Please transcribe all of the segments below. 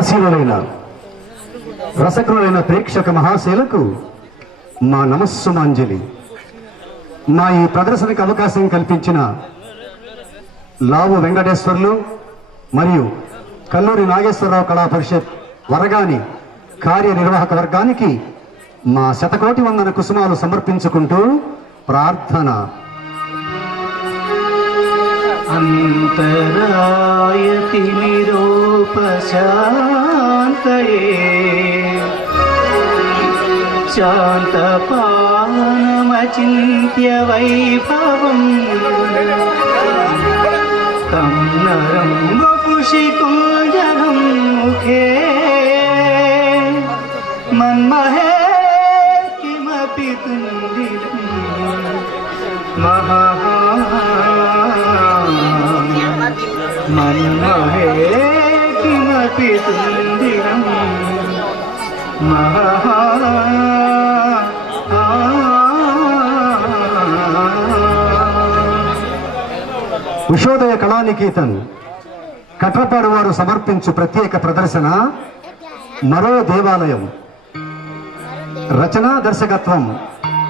ఆశీనులైన రసజ్ఞులైన ప్రేక్షక మహాశైలకు మా నమస్సుమాంజలి. మా ఈ ప్రదర్శనకు అవకాశం కల్పించిన లావు వెంకటేశ్వర్లు మరియు కల్లూరి నాగేశ్వరరావు కళా పరిషత్ వరగాని కార్యనిర్వాహక వర్గానికి మా శతకోటి వందన కుసుమాలు సమర్పించుకుంటూ ప్రార్థన. अंतरायतिमिरोपशान्तये शान्तपानमचिन्त्य वैभवम् तं नरं वपुषि कुञ्जनं मुखे मन्महे किमपि तुन्दिलं मन्महे किमपि तुन्दिरम् ఉషోదయ కళానికేతన్ కట్రపాడు వారు సమర్పించు ప్రత్యేక ప్రదర్శన మరో దేవాలయం. రచనా దర్శకత్వం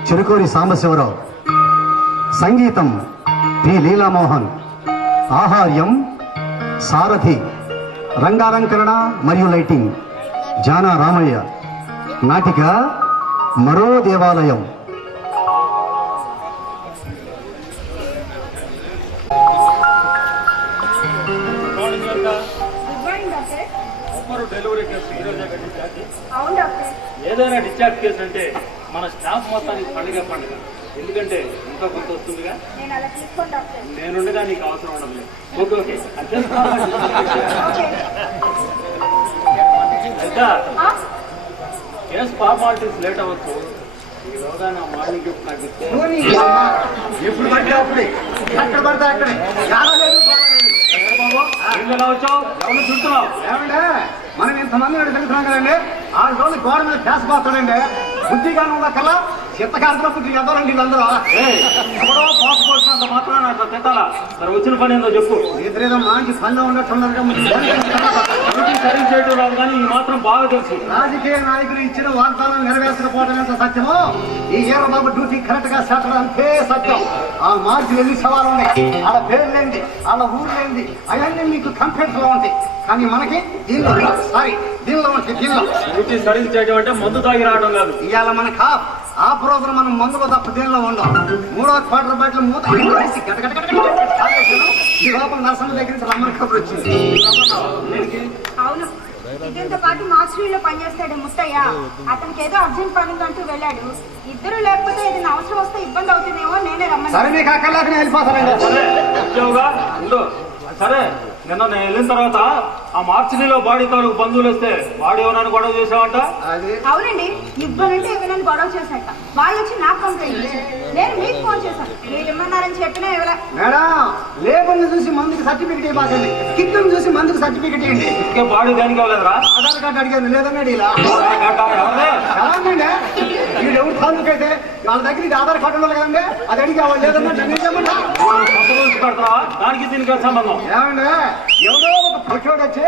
చెరుకూరి సాంబశివరావు, సంగీతం పి లీలామోహన్, ఆహార్యం సారథి, రంగాలంకరణ మరియు లైటింగ్ జానా రామయ్య. నాటిక మరో దేవాలయం. ఏదైనా డిశ్చార్జ్ కేసు అంటే మన స్టాఫ్ మొత్తానికి పండుగ. ఎందుకంటే ఇంకా కొంత వస్తుందిగా, నేనుండగా నీకు అవసరం ఉండదు. ఓకే ఓకే అయితే కేసు ఫార్మాలిటీస్ లేట్ అవ్వచ్చు. ఈలోగా నా మార్నింగ్ గిఫ్ట్ నాకు ఇస్తే ఎప్పుడు పడితే అప్పుడే ఎక్కడ పడితే అక్కడే బాబు ఎలా వచ్చావు? ఎవరు చూస్తున్నావు? ఏమంటే మనం ఇంతమంది తెలుస్తున్నాం కదండి. 6 రోజులు గోడ మీద ఫ్యాస్ పోతాడండి. బుద్ధిగానే ఉన్న కల్లా చిత్తకాంతిలో పుట్టి ఎదరండి వీళ్ళందరూ. ఎవడో పోకపోతున్నంత మాత్రం అట్లా తిట్టాలా? సరే వచ్చిన పని ఏందో చెప్పు. ఇద్దరేదో మంచి పనిలో ఉన్నట్టున్నారు. సరి చేయడం రాదు కానీ ఈ మాత్రం బాగా తెలుసు. రాజకీయ నాయకులు ఇచ్చిన వాగ్దానాలు నెరవేర్చకపోవడం ఎంత సత్యమో, ఈ ఈరబాబు డ్యూటీ కరెక్ట్ గా సెటర్ అంతే సత్యం. ఆ మార్చి ఎన్ని సవాలు ఉన్నాయి, వాళ్ళ పేరు లేనిది, వాళ్ళ ఊరు లేనిది, అవన్నీ మీకు కంప్లైంట్స్ లో ఉంటాయి. కానీ మనకి దీనిలో ఉంటాయి. డ్యూటీ సరిగ్గా చేయడం అంటే మందు తాగి రావడం కాదు. ఇవాళ మన ఆ రోజున మనం మందులో తప్ప దీనిలో ఉండం. 3వ క్వార్టర్ బయటలో మూత ఈ లోపల నరసమ్మ దగ్గర నుంచి రమ్మని కబురు వచ్చింది. అవును, ఇద్దరితో పాటు మార్చురీలో పనిచేస్తాడు ముత్తయ్య. అతనికి ఏదో అర్జెంట్ పని అంటూ వెళ్ళాడు. ఇద్దరు లేకపోతే ఏదైనా అవసరం వస్తే ఇబ్బంది అవుతుందేమో నేనే రమ్మని. సరే మీకు అక్కర్లేకనే వెళ్ళిపోతారండి. సరే నిన్న నేను వెళ్ళిన తర్వాత ఆ మార్చిలో బాడీ తాలూకు బంధువులు వస్తే బాడీ ఏమన్నా గొడవ చేసావంట? అవునండి, ఇవ్వనంటే ఇవ్వనని గొడవ చేశాట. వాళ్ళు వచ్చి నాకు కంప్లైంట్ ఇచ్చారు. నేను మీకు ఫోన్ చేశాను, మీరు ఇమ్మన్నారని చెప్పినా ఇవ్వలే. మేడం, లేబర్ని చూసి మందుకి సర్టిఫికెట్ ఇవ్వకండి, కిట్లను చూసి మందుకి సర్టిఫికెట్ ఇవ్వండి. ఇంకా బాడీ దానికి అవ్వలేదురా? ఆధార్ కార్డు అడిగాను, లేదన్నాడు. ఇలా వీడు ఎవరు తాలూకైతే వాళ్ళ దగ్గర ఇది ఆధార్ కార్డు ఉండాలి కదండి, అది అడిగావా? లేదన్నట్టు దానికి దీనికి సంబంధం ఏమండి? ఎవరో ఒక పొట్టోడు వచ్చి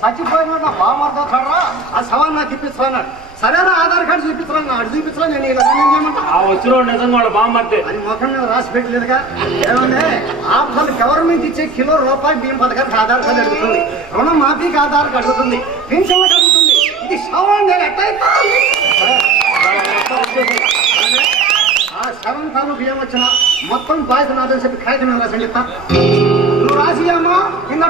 చచ్చిపోయిన బామర్తో చూడరా, ఆ సవాల్ నాకు ఇప్పిస్తున్నాడు. సరేనా ఆధార్ కార్డు చూపిస్తున్నాను, అటు చూపించరా, నేను ఇలా చేయమంటా. ఆ వచ్చిన నిజంగా వాళ్ళ బామ్మర్తే అది ముఖం మీద రాసి పెట్టలేదుగా. ఏమండి, ఆఫ్టర్ గవర్నమెంట్ ఇచ్చే కిలో రూపాయి బియ్యం పథకానికి ఆధార్ కార్డు అడుగుతుంది, రుణం మాఫీకి ఆధార్ కార్డు అడుగుతుంది, పెన్షన్లకు అడుగుతుంది. ఇది సవాల్ ఎట్లయితే ఆ 7 తాను బియ్యం వచ్చిన మొత్తం బాధ్యత నాదని చెప్పి కాగితం మీద రాసి చెప్తా. నువ్వు రాసి అమ్మా కింద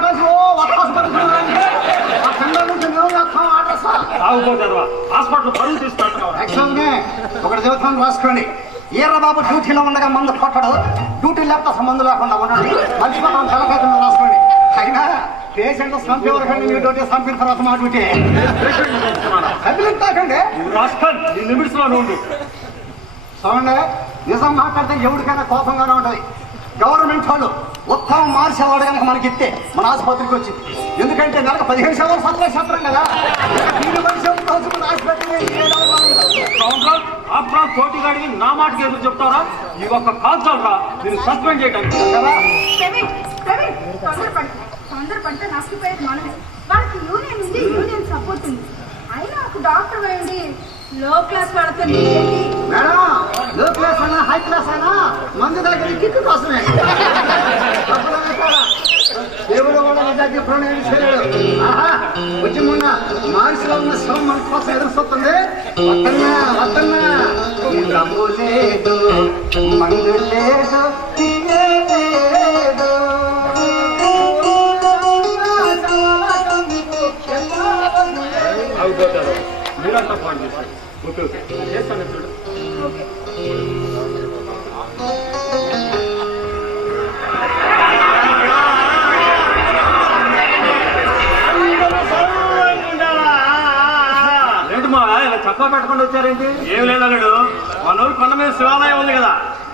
హాస్పిటల్ పరువు తీసుకుంటున్నావు. యాక్చువల్గా ఒకటి చెబుతాను, రాసుకోండి. ఈర్రబాబు డ్యూటీలో ఉండగా మందు కొట్టడు, డ్యూటీ లేకపోతే అసలు మందు లేకుండా ఉండండి. మర్చిపోతాం, తెల్లకాగితం మీద రాసుకోండి. అయినా పేషెంట్ చంపేవరకండి, మీ డ్యూటీ చంపిన తర్వాత మా డ్యూటీ కదిలిస్తాకండి. రాసుకోండి, నీ లిమిట్స్ లో ఉండు. చూడండి, నిజం మాట్లాడితే ఎవరికైనా కోపంగానే ఉంటది. గవర్నమెంట్ వాళ్ళు ఉత్తమం మార్చేవాడు కనుక మనకి ఇస్తే మన ఆసుపత్రికి వచ్చింది. ఎందుకంటే నెలకు 15 సేవలు సత్తా శాస్త్రం కదా. తోటిగాడికి నా మాటకి ఎదురు చెప్తారా? ఈ ఒక్క కాల్చాలి రా, దీన్ని సస్పెండ్ చేయడానికి. తొందరపడితే నష్టపోయేది మనమే. వాళ్ళకి యూనియన్ ఉంది, యూనియన్ సపోర్ట్ ఉంది. అయినా ఒక డాక్టర్ వేయండి లో క్లాస్ వాళ్ళతో నీకేంటి? మేడం, లో క్లాస్ అయినా హై క్లాస్ అయినా మందు దగ్గర కిక్కు కోసమే. దేవుడు కూడా నీ దగ్గర ప్రణయం చేయలేడు. ఆహా, వచ్చి మొన్న మార్చిలో ఉన్న శవం మన కోసం ఎదురు చూస్తుంది. వద్దన్నా వద్దన్నా, ఈ డబ్బు లేదు, మందు లేదు, తిండే లేదు. అవుతారు మీరంతా పాటు చేశారు. ఓకే ఓకే చేస్తాను చూడు. ఓకే. ఏంటి మా ఇలా చప్పా పెట్టకుండా వచ్చారేంటి? ఏం లేదన్నాడు, మన ఊరు కొండ మీద శివాలయం ఉంది కదా,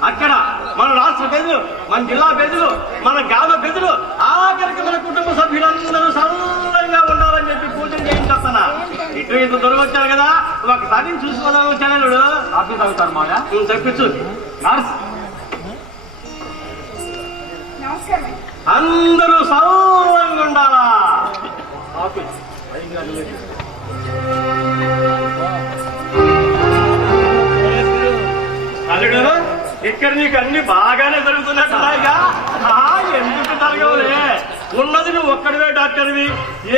అక్కడ మన రాష్ట్ర ప్రజలు, మన జిల్లా ప్రజలు, మన గ్రామ ప్రజలు, ఆఖరికి మన కుటుంబ సభ్యులందరూ సరళంగా ఉండాలని చెప్పి పూజలు చేయించేస్తానా. ఇటు ఇంత దూరం వచ్చారు కదా, ఒకసారి చూసుకోవడం వచ్చాను. కాఫీ తాగుతారు మాగా చెప్పించు. నర్స్ నమస్కారం. అందరూ సౌరంగా ఉండాలా. అల్లుడు, ఇక్కడ నీకు అన్ని బాగానే జరుగుతున్నట్టున్నాయిగా. ఎందుకు జరగవులే, ఉన్నది నువ్వు ఒక్కడివే డాక్టర్వి.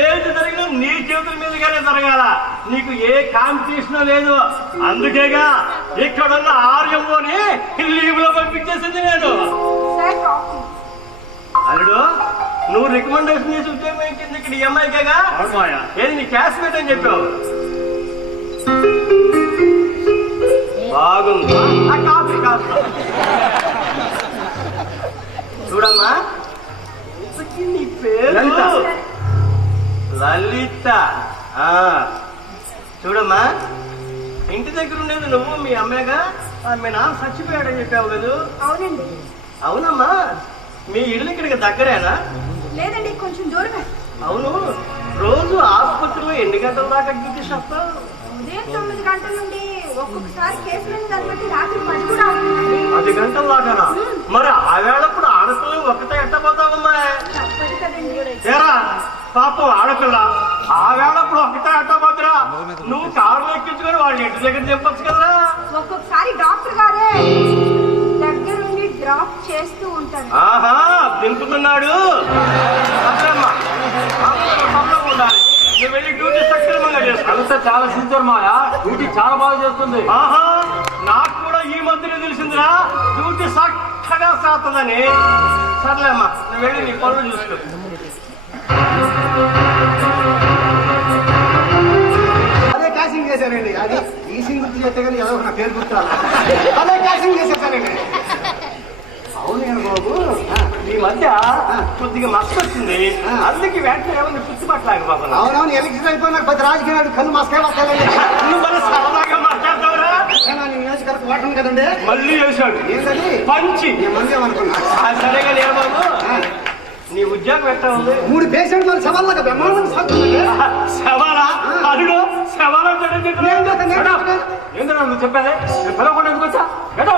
ఏది జరిగినా నీ చేతుల మీదుగానే జరగాల. నీకు ఏ కాంపిటీషన్ లేదు. అందుకేగా ఇక్కడున్న ఆర్యంలోని లీవ్ లో పంపించేసింది నేను. Sir coffee. అల్లుడు, నువ్వు రికమెండేషన్ చేసి ఉద్యోగం ఇచ్చింది ఇక్కడ ఈఎంఐకేగా. ఏది నీ క్లాస్మేట్ అని చెప్పావు. బాగుంది. కాఫీ కాఫీ చూడమ్మా, నీ పేరు లలిత. చూడమ్మా, ఇంటి దగ్గర ఉండేది నువ్వు, మీ అమ్మేగా. మీ నాన్న చచ్చిపోయాడని చెప్పావు కదా. అవునండి. అవునమ్మా, మీ ఇల్లు ఇక్కడికి దగ్గరేనా? లేదండి, కొంచెం దూరమే. అవును, రోజు ఆసుపత్రిలో ఎన్ని గంటల దాకా డ్యూటీ చేస్తావు? ఉదయం 9 గంటల నుండి ఒక్కొక్కసారి కేసులను దాన్ని బట్టి రాత్రి 10 కూడా అవుతుందండి. 10 గంటల దాకానా? మరి ఆ వేళప్పుడు ఆడపిల్లలు ఒక్కటే ఎట్టపోతావమ్మా? తప్పదు కదండి. ఏరా పాపం ఆడపిల్ల, ఆ వేళప్పుడు ఒక్కటే ఎట్టపోతురా? నువ్వు కారులో ఎక్కించుకొని వాళ్ళ ఇంటి దగ్గర చెప్పొచ్చు కదరా. ఒక్కొక్కసారి డాక్టర్ గారే దగ్గరుండి డ్రాప్ చేస్తూ ఉంటారు. ఆహా, దింపుతున్నాడు. ఉండాలి, నువ్వు వెళ్ళి డ్యూటీ సక్రమంగా చేస్తావు. అంతా చాలా సిన్సియర్ మాయా, డ్యూటీ చాలా బాగా చేస్తుంది. ఆహా, నాకు కూడా ఈ మధ్యనే తెలిసిందిరా డ్యూటీ చక్కగా చేస్తుందని. సర్లే అమ్మా, నువ్వు వెళ్ళి నీ పనులు చూసుకో. అదే క్యాషింగ్ చేశానండి. అది ఈ సింగ్ గుర్తు చేస్తే కానీ ఏదో నా పేరు గుర్తు. అదే క్యాషింగ్ చేసేసానండి. అవును బాబు, ఈ మధ్య కొద్దిగా మస్తు వచ్చింది, అందుకే వెంటనే ఏమన్నా పుచ్చిపట్టలేక బాబు. అవునవును, ఎలక్షన్ అయిపోయినా ప్రతి రాజకీయాలు కళ్ళు మస్కాయ వస్తాయండి. నువ్వు మన సరదాగా మాట్లాడతావురా. నియోజకవర్గం వాటను కదండి. మళ్ళీ వేశాడు ఏంటది? పంచి. నేను మందేమనుకున్నా. సరేగా నేను బాబు, నీ ఉద్యోగం ఎట్లా ఉంది? 3 పేషెంట్లు సవాళ్ళగా బ్రహ్మాండం సాగుతుంది. శవాలా? అల్లుడు శవాలా? ఏంటన్నా నువ్వు చెప్పేది? నేను పిలవకుండా ఎందుకు వచ్చా? ఏదో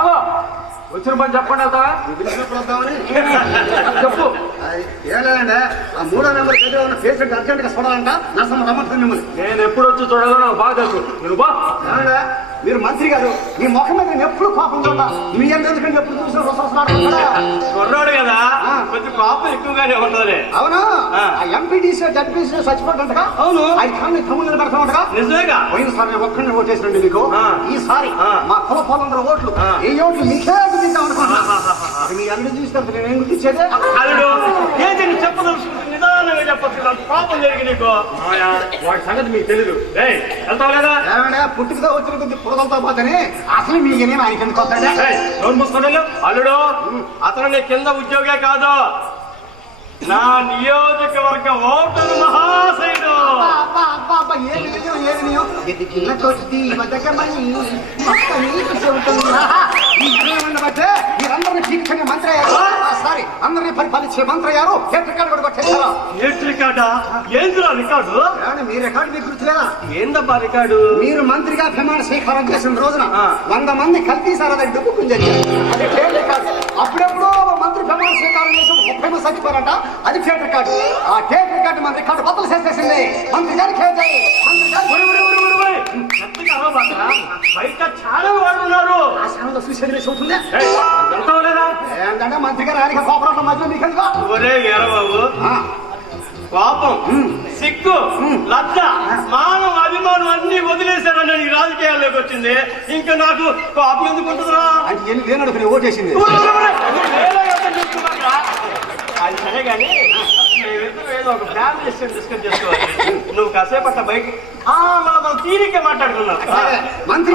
అగో వచ్చిన పని చెప్పండి. వెళ్తావా? చెప్పు. ఏం లేదండి, ఆ 3వ నెంబర్ దగ్గర ఉన్న పేషెంట్ అర్జెంట్ గా చూడాలంట. నర్సమ్మ రమ్మంటుంది మిమ్మల్ని. నేను ఎప్పుడు వచ్చి చూడాలో నాకు బాగా తెలుసు. నువ్వు బా. ఏమండి, మీరు మంత్రి గారు, మీ ముఖం మీద నేను ఎప్పుడు కోపం చూడా. మీ ఎందుకంటే ఎప్పుడు చూసిన కుర్రాడు కదా, కొంచెం కోపం ఎక్కువగానే ఉంటది. అవును, ఆ ఎంపీటీసీ జడ్పీసీ చచ్చిపోతుంటగా. అవును, అది కానీ తమ్ముళ్ళు పెడతా ఉండగా. నిజమేగా. పోయినసారి నేను ఒక్కడిని ఓటేసినండి మీకు. ఈసారి మా కుల పొలందరూ ఓట్లు, ఈ ఓట్లు మీకే గుర్తిద్దాం అనుకున్నా. మీ అల్లుడు చూసినంత నేనేం గుర్తించేది? అల్లుడు ఏంటి నీ చెప్పదలుచుకుంటే నిదానంగా చెప్పచ్చు. పాపం జరిగి నీకు వాడి సంగతి మీకు తెలీదు. వెళ్తావు లేదా? ఏమంటే పుట్టుకతో వచ్చిన కొద్ది పురదలతో పోతేనే అసలు మీకేనేం ఆయన ఎందుకు వస్తాడే? నోరు మూసుకొని అల్లుడు, అతను నీ కింద ఉద్యోగే కాదు, నా నియోజకవర్గ ఓటరు మహాశయుడు. ఏది నిజం ఏది నిజం ఎదిగిన కొద్ది బతకమని నీకు చెబుతున్నా. బట్టే మీరందరినీ చీల్చని మంత్రి అయ్యారు. సారీ, అందరినీ పరిపాలించే మంత్రి అయ్యారు. టేప్ రికార్డు కూడా కొట్టేశారు. టేప్ రికార్డా? ఏంద్రా రికార్డు? మీ రికార్డు మీకు గుర్తులేదా? ఏందబ్బా రికార్డు? మీరు మంత్రిగా ప్రమాణ స్వీకారం చేసిన రోజున 100 మంది కల్తీ సార్ అది డుబ్బుకుని జరిగారు. అది టేప్ రికార్డు. అప్పుడెప్పుడో మంత్రి ప్రమాణ స్వీకారం చేసి ఫేమస్ అయిపోయారంట. అది టేప్ రికార్డు. ఆ టేప్ రికార్డు మన రికార్డు బద్దలు చేసేసింది. మంత్రి గారికి మంత్రి బయట చాలా వాళ్ళు ఉన్నారు. ఆ క్షణంలో చూసేది చూస్తుందే లేదా ఏంటంటే మంత్రి గారు ఆయనకి కోపరాటం మధ్యలో మీకు ఎందుకో. ఒరే ఎరబాబు, కోపం, సిగ్గు, లజ్జ, మానం, అభిమానం అన్ని వదిలేశారని నేను ఈ రాజకీయాల్లోకి వచ్చింది. ఇంకా నాకు కోపం ఎందుకు ఉంటుందిరా? అంటే ఎన్ని లేనడుకుని ఓటేసింది. అది సరే కానీ ఏదో ఒక ఫ్యామిలీ డిస్కస్ చేసుకోవాలి. నువ్వు కాసేపు అట్లా బయట మనం తీరిగ్గా మాట్లాడుకున్నావు. మంత్రి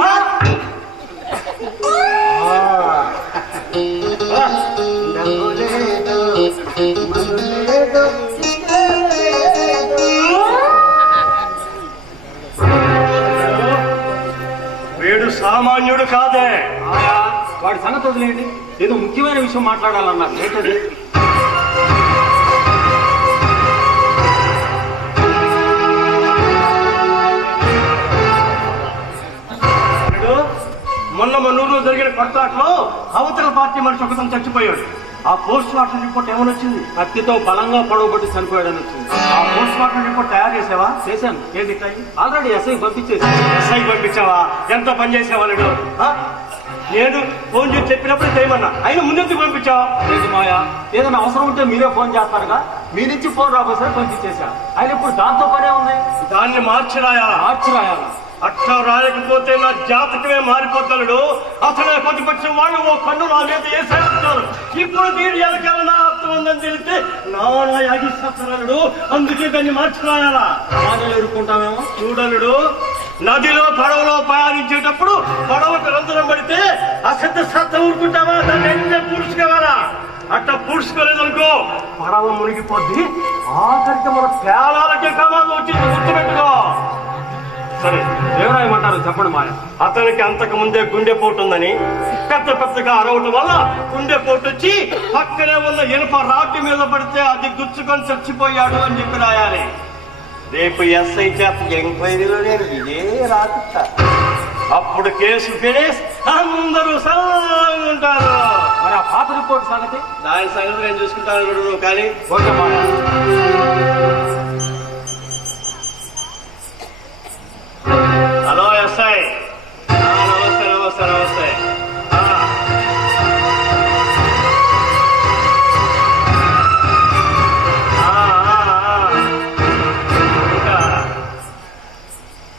వీడు సామాన్యుడు కాదే. వాడి సంగతి వదిలేయండి, ఏదో ముఖ్యమైన విషయం మాట్లాడాలన్నారు. ఏంటది? మొన్న మనూరులో జరిగిన కొట్లాట్లో అవతల పార్టీ మనిషి ఒకతను చచ్చిపోయాడు. ఆ పోస్ట్ మార్టం రిపోర్ట్ ఏమని వచ్చింది? కత్తితో బలంగా పొడవబట్టి చనిపోయాడని వచ్చింది. ఆ పోస్ట్ మార్టం రిపోర్ట్ తయారు చేసావా? చేశాను. ఏది ఆల్రెడీ ఎస్ఐ పంపించేసి. ఎస్ఐ పంపించావా? ఎంత పని చేసావా? నేను ఫోన్ చేసి చెప్పినప్పుడు చేయమన్నా, అయినా ముందెందుకు పంపించావా? లేదు మాయా, ఏదైనా అవసరం ఉంటే మీరే ఫోన్ చేస్తారుగా. మీ నుంచి ఫోన్ రాబోసరి పంపించేశాను. ఆయన ఇప్పుడు దాంతో పనే ఉంది. దాన్ని మార్చి రాయాలా? మార్చి రాయాలా? అట్లా రాయకపోతే నా జాతకమే మారిపోతాడు. అసలే ప్రతిపక్షం వాళ్ళు ఓ కన్ను నా మీద వేసేస్తారు. ఇప్పుడు దీని వెనకాల నా అర్థం ఉందని తెలిస్తే నా యాగిస్తాడు. అందుకే దాన్ని మార్చి రాయాలా? సమాజంలో ఎదుర్కొంటామేమో. చూడలుడు, నదిలో పడవలో ప్రయాణించేటప్పుడు పడవకు రంధ్రం పడితే అశ్రద్ధ శ్రద్ధ ఊరుకుంటావా? దాన్ని ఎన్నే పూడ్చుకోవాలా? అట్లా పూడ్చుకోలేదనుకో పడవ మునిగిపోద్ది. ఆఖరికి మన పేలాలకే ప్రమాదం వచ్చింది, గుర్తుపెట్టుకో. సరే, ఏమంటారు చెప్పండి మాయ. అతనికి అంతకు ముందే గుండెపోటు ఉందని పెద్ద పెద్దగా అరవటం వల్ల గుండెపోటు వచ్చి పక్కనే ఉన్న ఇనుప రాటి మీద పడితే అది గుచ్చుకొని చచ్చిపోయాడు అని చెప్పి రాయాలి. రేపు ఎస్ఐ చేత ఎంక్వైరీలో నేను ఇదే రాపిస్తా. అప్పుడు కేసు ఫినిష్, అందరూ ఉంటారు. మరి ఆ పాత రిపోర్ట్ సంగతి? దాని సంగతి నేను చూసుకుంటాను. నువ్వు కానీ ఓకే మాయ. Hello SI. నమస్తే నమస్తే నమస్తే.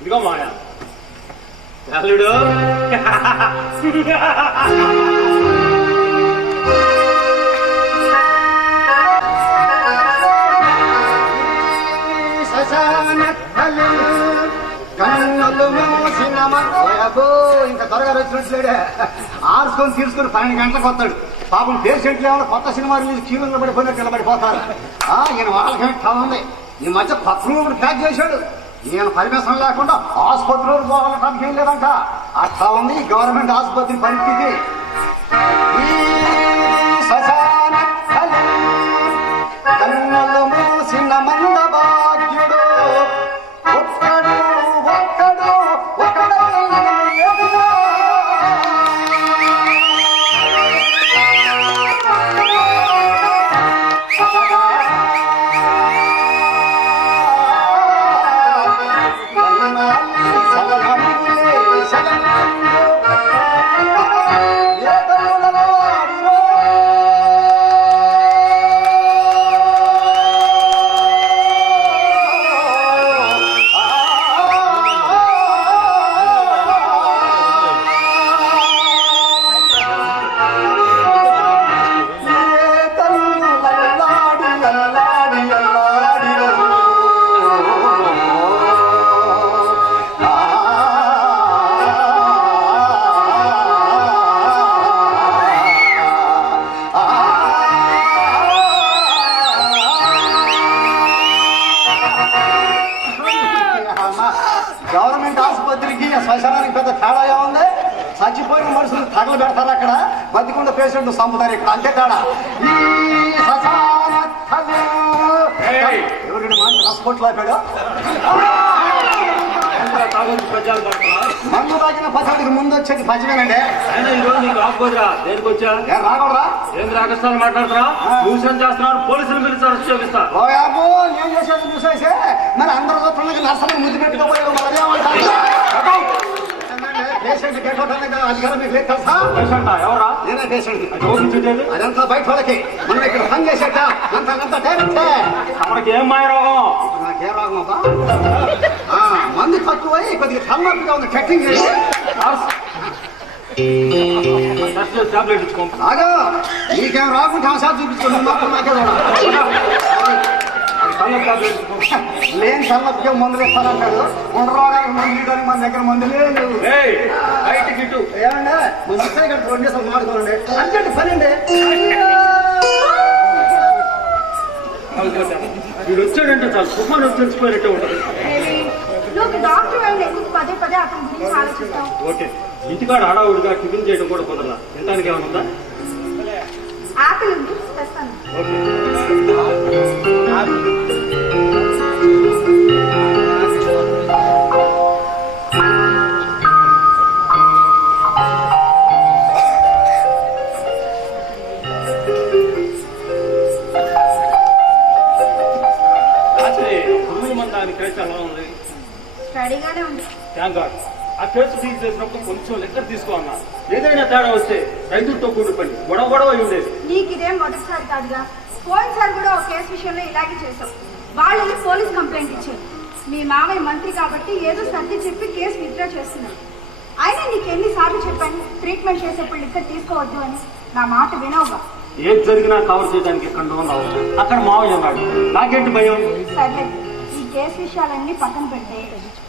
ఇదిగో మాయ. అల్లుడు ఇంకా త్వరగా వచ్చినట్లేడే. ఆర్చుకొని తీసుకుని 12 గంటలకు వస్తాడు. పాపం పేషెంట్లు ఏమన్నా కొత్త సినిమా రిలీజ్ క్యూలో పడిపోయినట్టు నిలబడిపోతారు. ఈయన వాళ్ళకి ఎట్లా ఉంది. ఈ మధ్య కొత్త రూమ్ ప్యాక్ చేశాడు. ఈయన పర్మిషన్ లేకుండా ఆసుపత్రిలో పోవాలడానికి ఏం లేదంట. అట్లా ఉంది గవర్నమెంట్ ఆసుపత్రి పరిస్థితి. కన్నులు మూసిన మంద భాగ్యుడు ఒక్కడు ఒక్కడు గవర్నమెంట్ ఆసుపత్రికి శ్మశానానికి పెద్ద తేడా ఉంది. చచ్చిపోయిన మనుషులు తగలు పెడతారు అక్కడ, బతికుండా పేషెంట్ సంపుతారు ఇక్కడ, అంతే తేడా. ఈ శ్మశాన ఎవరైనా మాట హాస్పిటల్ ఆపాడు. మందు తాగిన పచ్చడికి ముందు వచ్చేది పచ్చమేనండి. ఆయన ఈ రోజు నీకు ఆపుకోదురా. దేనికి వచ్చా? రాకూడదా? ఏం రాకస్తాను మాట్లాడుతున్నా? ట్యూషన్ చేస్తున్నాను, పోలీసులు పిలిచి అరెస్ట్ చేపిస్తా. ఓ యాబో, నేను చేసేది చూసేసే మరి అందరూ చూస్తుండగా నర్సరీ ముద్దు పెట్టుకోపోయారు. పేషెంట్ గెట్అవుట్ అనే అధికారం మీకు లేదు తెలుసా? పేషెంటా? ఎవరా? నేనే పేషెంట్. చూపించేది అదంతా బయట వాళ్ళకి, మనం ఇక్కడ పని చేసేట అంతా డైరెక్టే. మనకి ఏం మాయ రోగం? నాకేం రాగం అబ్బా? మందు తక్కువై కొద్దిగా తలనొప్పిగా ఉంది. కట్టింగ్ టాబ్లెట్ ఇచ్చుకో. ఆగా నీకేం రాకుంటే ఆ సార్ చూపించుకున్నాను మాత్రం నాకే టాబ్లెట్ ఇచ్చుకో. లేని తలనొప్పిగా మందులు ఇస్తానంటాడు. ఉన్న రోగానికి మందులు కానీ మన దగ్గర మందులే లేవు. బయటికి ఇటు. ఏమంటే ముందు ఇక్కడ 2 నిమిషాలు మాడుకోండి. అర్జెంట్ పని అండి. వీడు వచ్చాడంటే చాలు తుఫాను వచ్చి తెచ్చిపోయినట్టే ఉంటుంది. నువ్వు డాక్టర్ వెళ్ళి ఎందుకు పదే పదే అతని గురించి ఆలోచిస్తావు? ఓకే, ఇంటికాడ హడావుడిగా టిఫిన్ చేయడం కూడా కుదరలా. తినడానికి ఏమైనా ఉందా? ఆకలి ఉంది, తెస్తాను. స్టడీగానే ఉంది. Thank God. ఆ కేసు డీల్ చేసినప్పుడు కొంచెం లెక్కర్ తీసుకో అన్నా. ఏదైనా తేడా వస్తే రైతులతో కూడి పని గొడవ అయి ఉండేది. నీకు ఇదేం మొదటిసారి కాదుగా. పోయినసారి కూడా ఒక కేసు విషయంలో ఇలాగే చేశావు. వాళ్ళు పోలీస్ కంప్లైంట్ ఇచ్చారు. మీ మామయ్య మంత్రి కాబట్టి ఏదో సర్ది చెప్పి కేసు విత్డ్రా చేస్తున్నారు. అయినా నీకు ఎన్నిసార్లు చెప్పాను ట్రీట్మెంట్ చేసేప్పుడు ఇక్కడ తీసుకోవద్దు అని. నా మాట వినవుగా. ఏది జరిగినా కవర్ చేయడానికి ఎక్కడ ఉన్నావు? అక్కడ మావయ్య ఉన్నాడు. నాకేంటి భయం? సరే, ఈ కేసు విషయాలన్నీ పక్కన పెడితే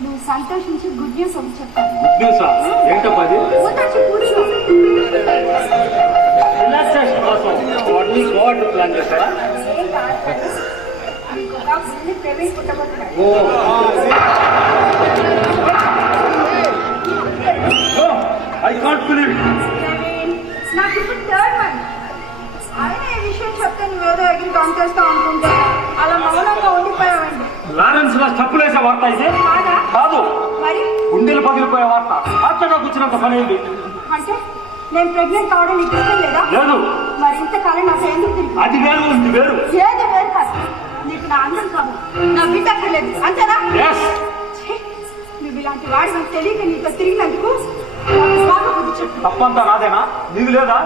నువ్వు సంతోషించి గుడ్ న్యూస్ ఒకటి చెప్తాను. గుడ్ న్యూసా? ఏంటప్పది? ఊతొచ్చి కూర్చో. రిలాక్సేషన్ కోసం వాటిని గోవాటు ప్లాన్ చేశారా? ఏం కాదు సార్, నీకు ఒక బుల్లి ప్రవీణ్ పుట్టబోతున్నాడు. I can't believe. ప్రవీణ్, నాకు ఇప్పుడు 3rd మంత్. ఆయన ఈ విషయం చెప్తే నువ్వేదో ఎగిరి గంటేస్తావు అనుకుంటే అలా మౌనంగా ఉండిపోయావండి. లారెన్స్ గా స్టప్పులేసే వార్త అయితే కాదా? కాదు, మరి గుండెలు పగిలిపోయే వార్త. అచ్చడానికి వచ్చినంత పని ఏంటి? అంటే నేను ప్రెగ్నెంట్ కావడం నీకు ఇష్టం లేదా? లేదు. మరి ఇంతకాలం నాకు ఎందుకు తిరిగి? అది వేరు, ఇది వేరు. ఏది వేరు కాదు. నీకు నా అందం కాదు, నా బిడ్డ అక్కర్లేదు, అంతేనా? ఎస్. ఛీ, నువ్వు ఇలాంటి వాడి నాకు తెలియక నీతో తిరిగినందుకు నాకు బాగా బుద్ధి చెప్పు. తప్పంతా నాదేనా? నీకు లేదా?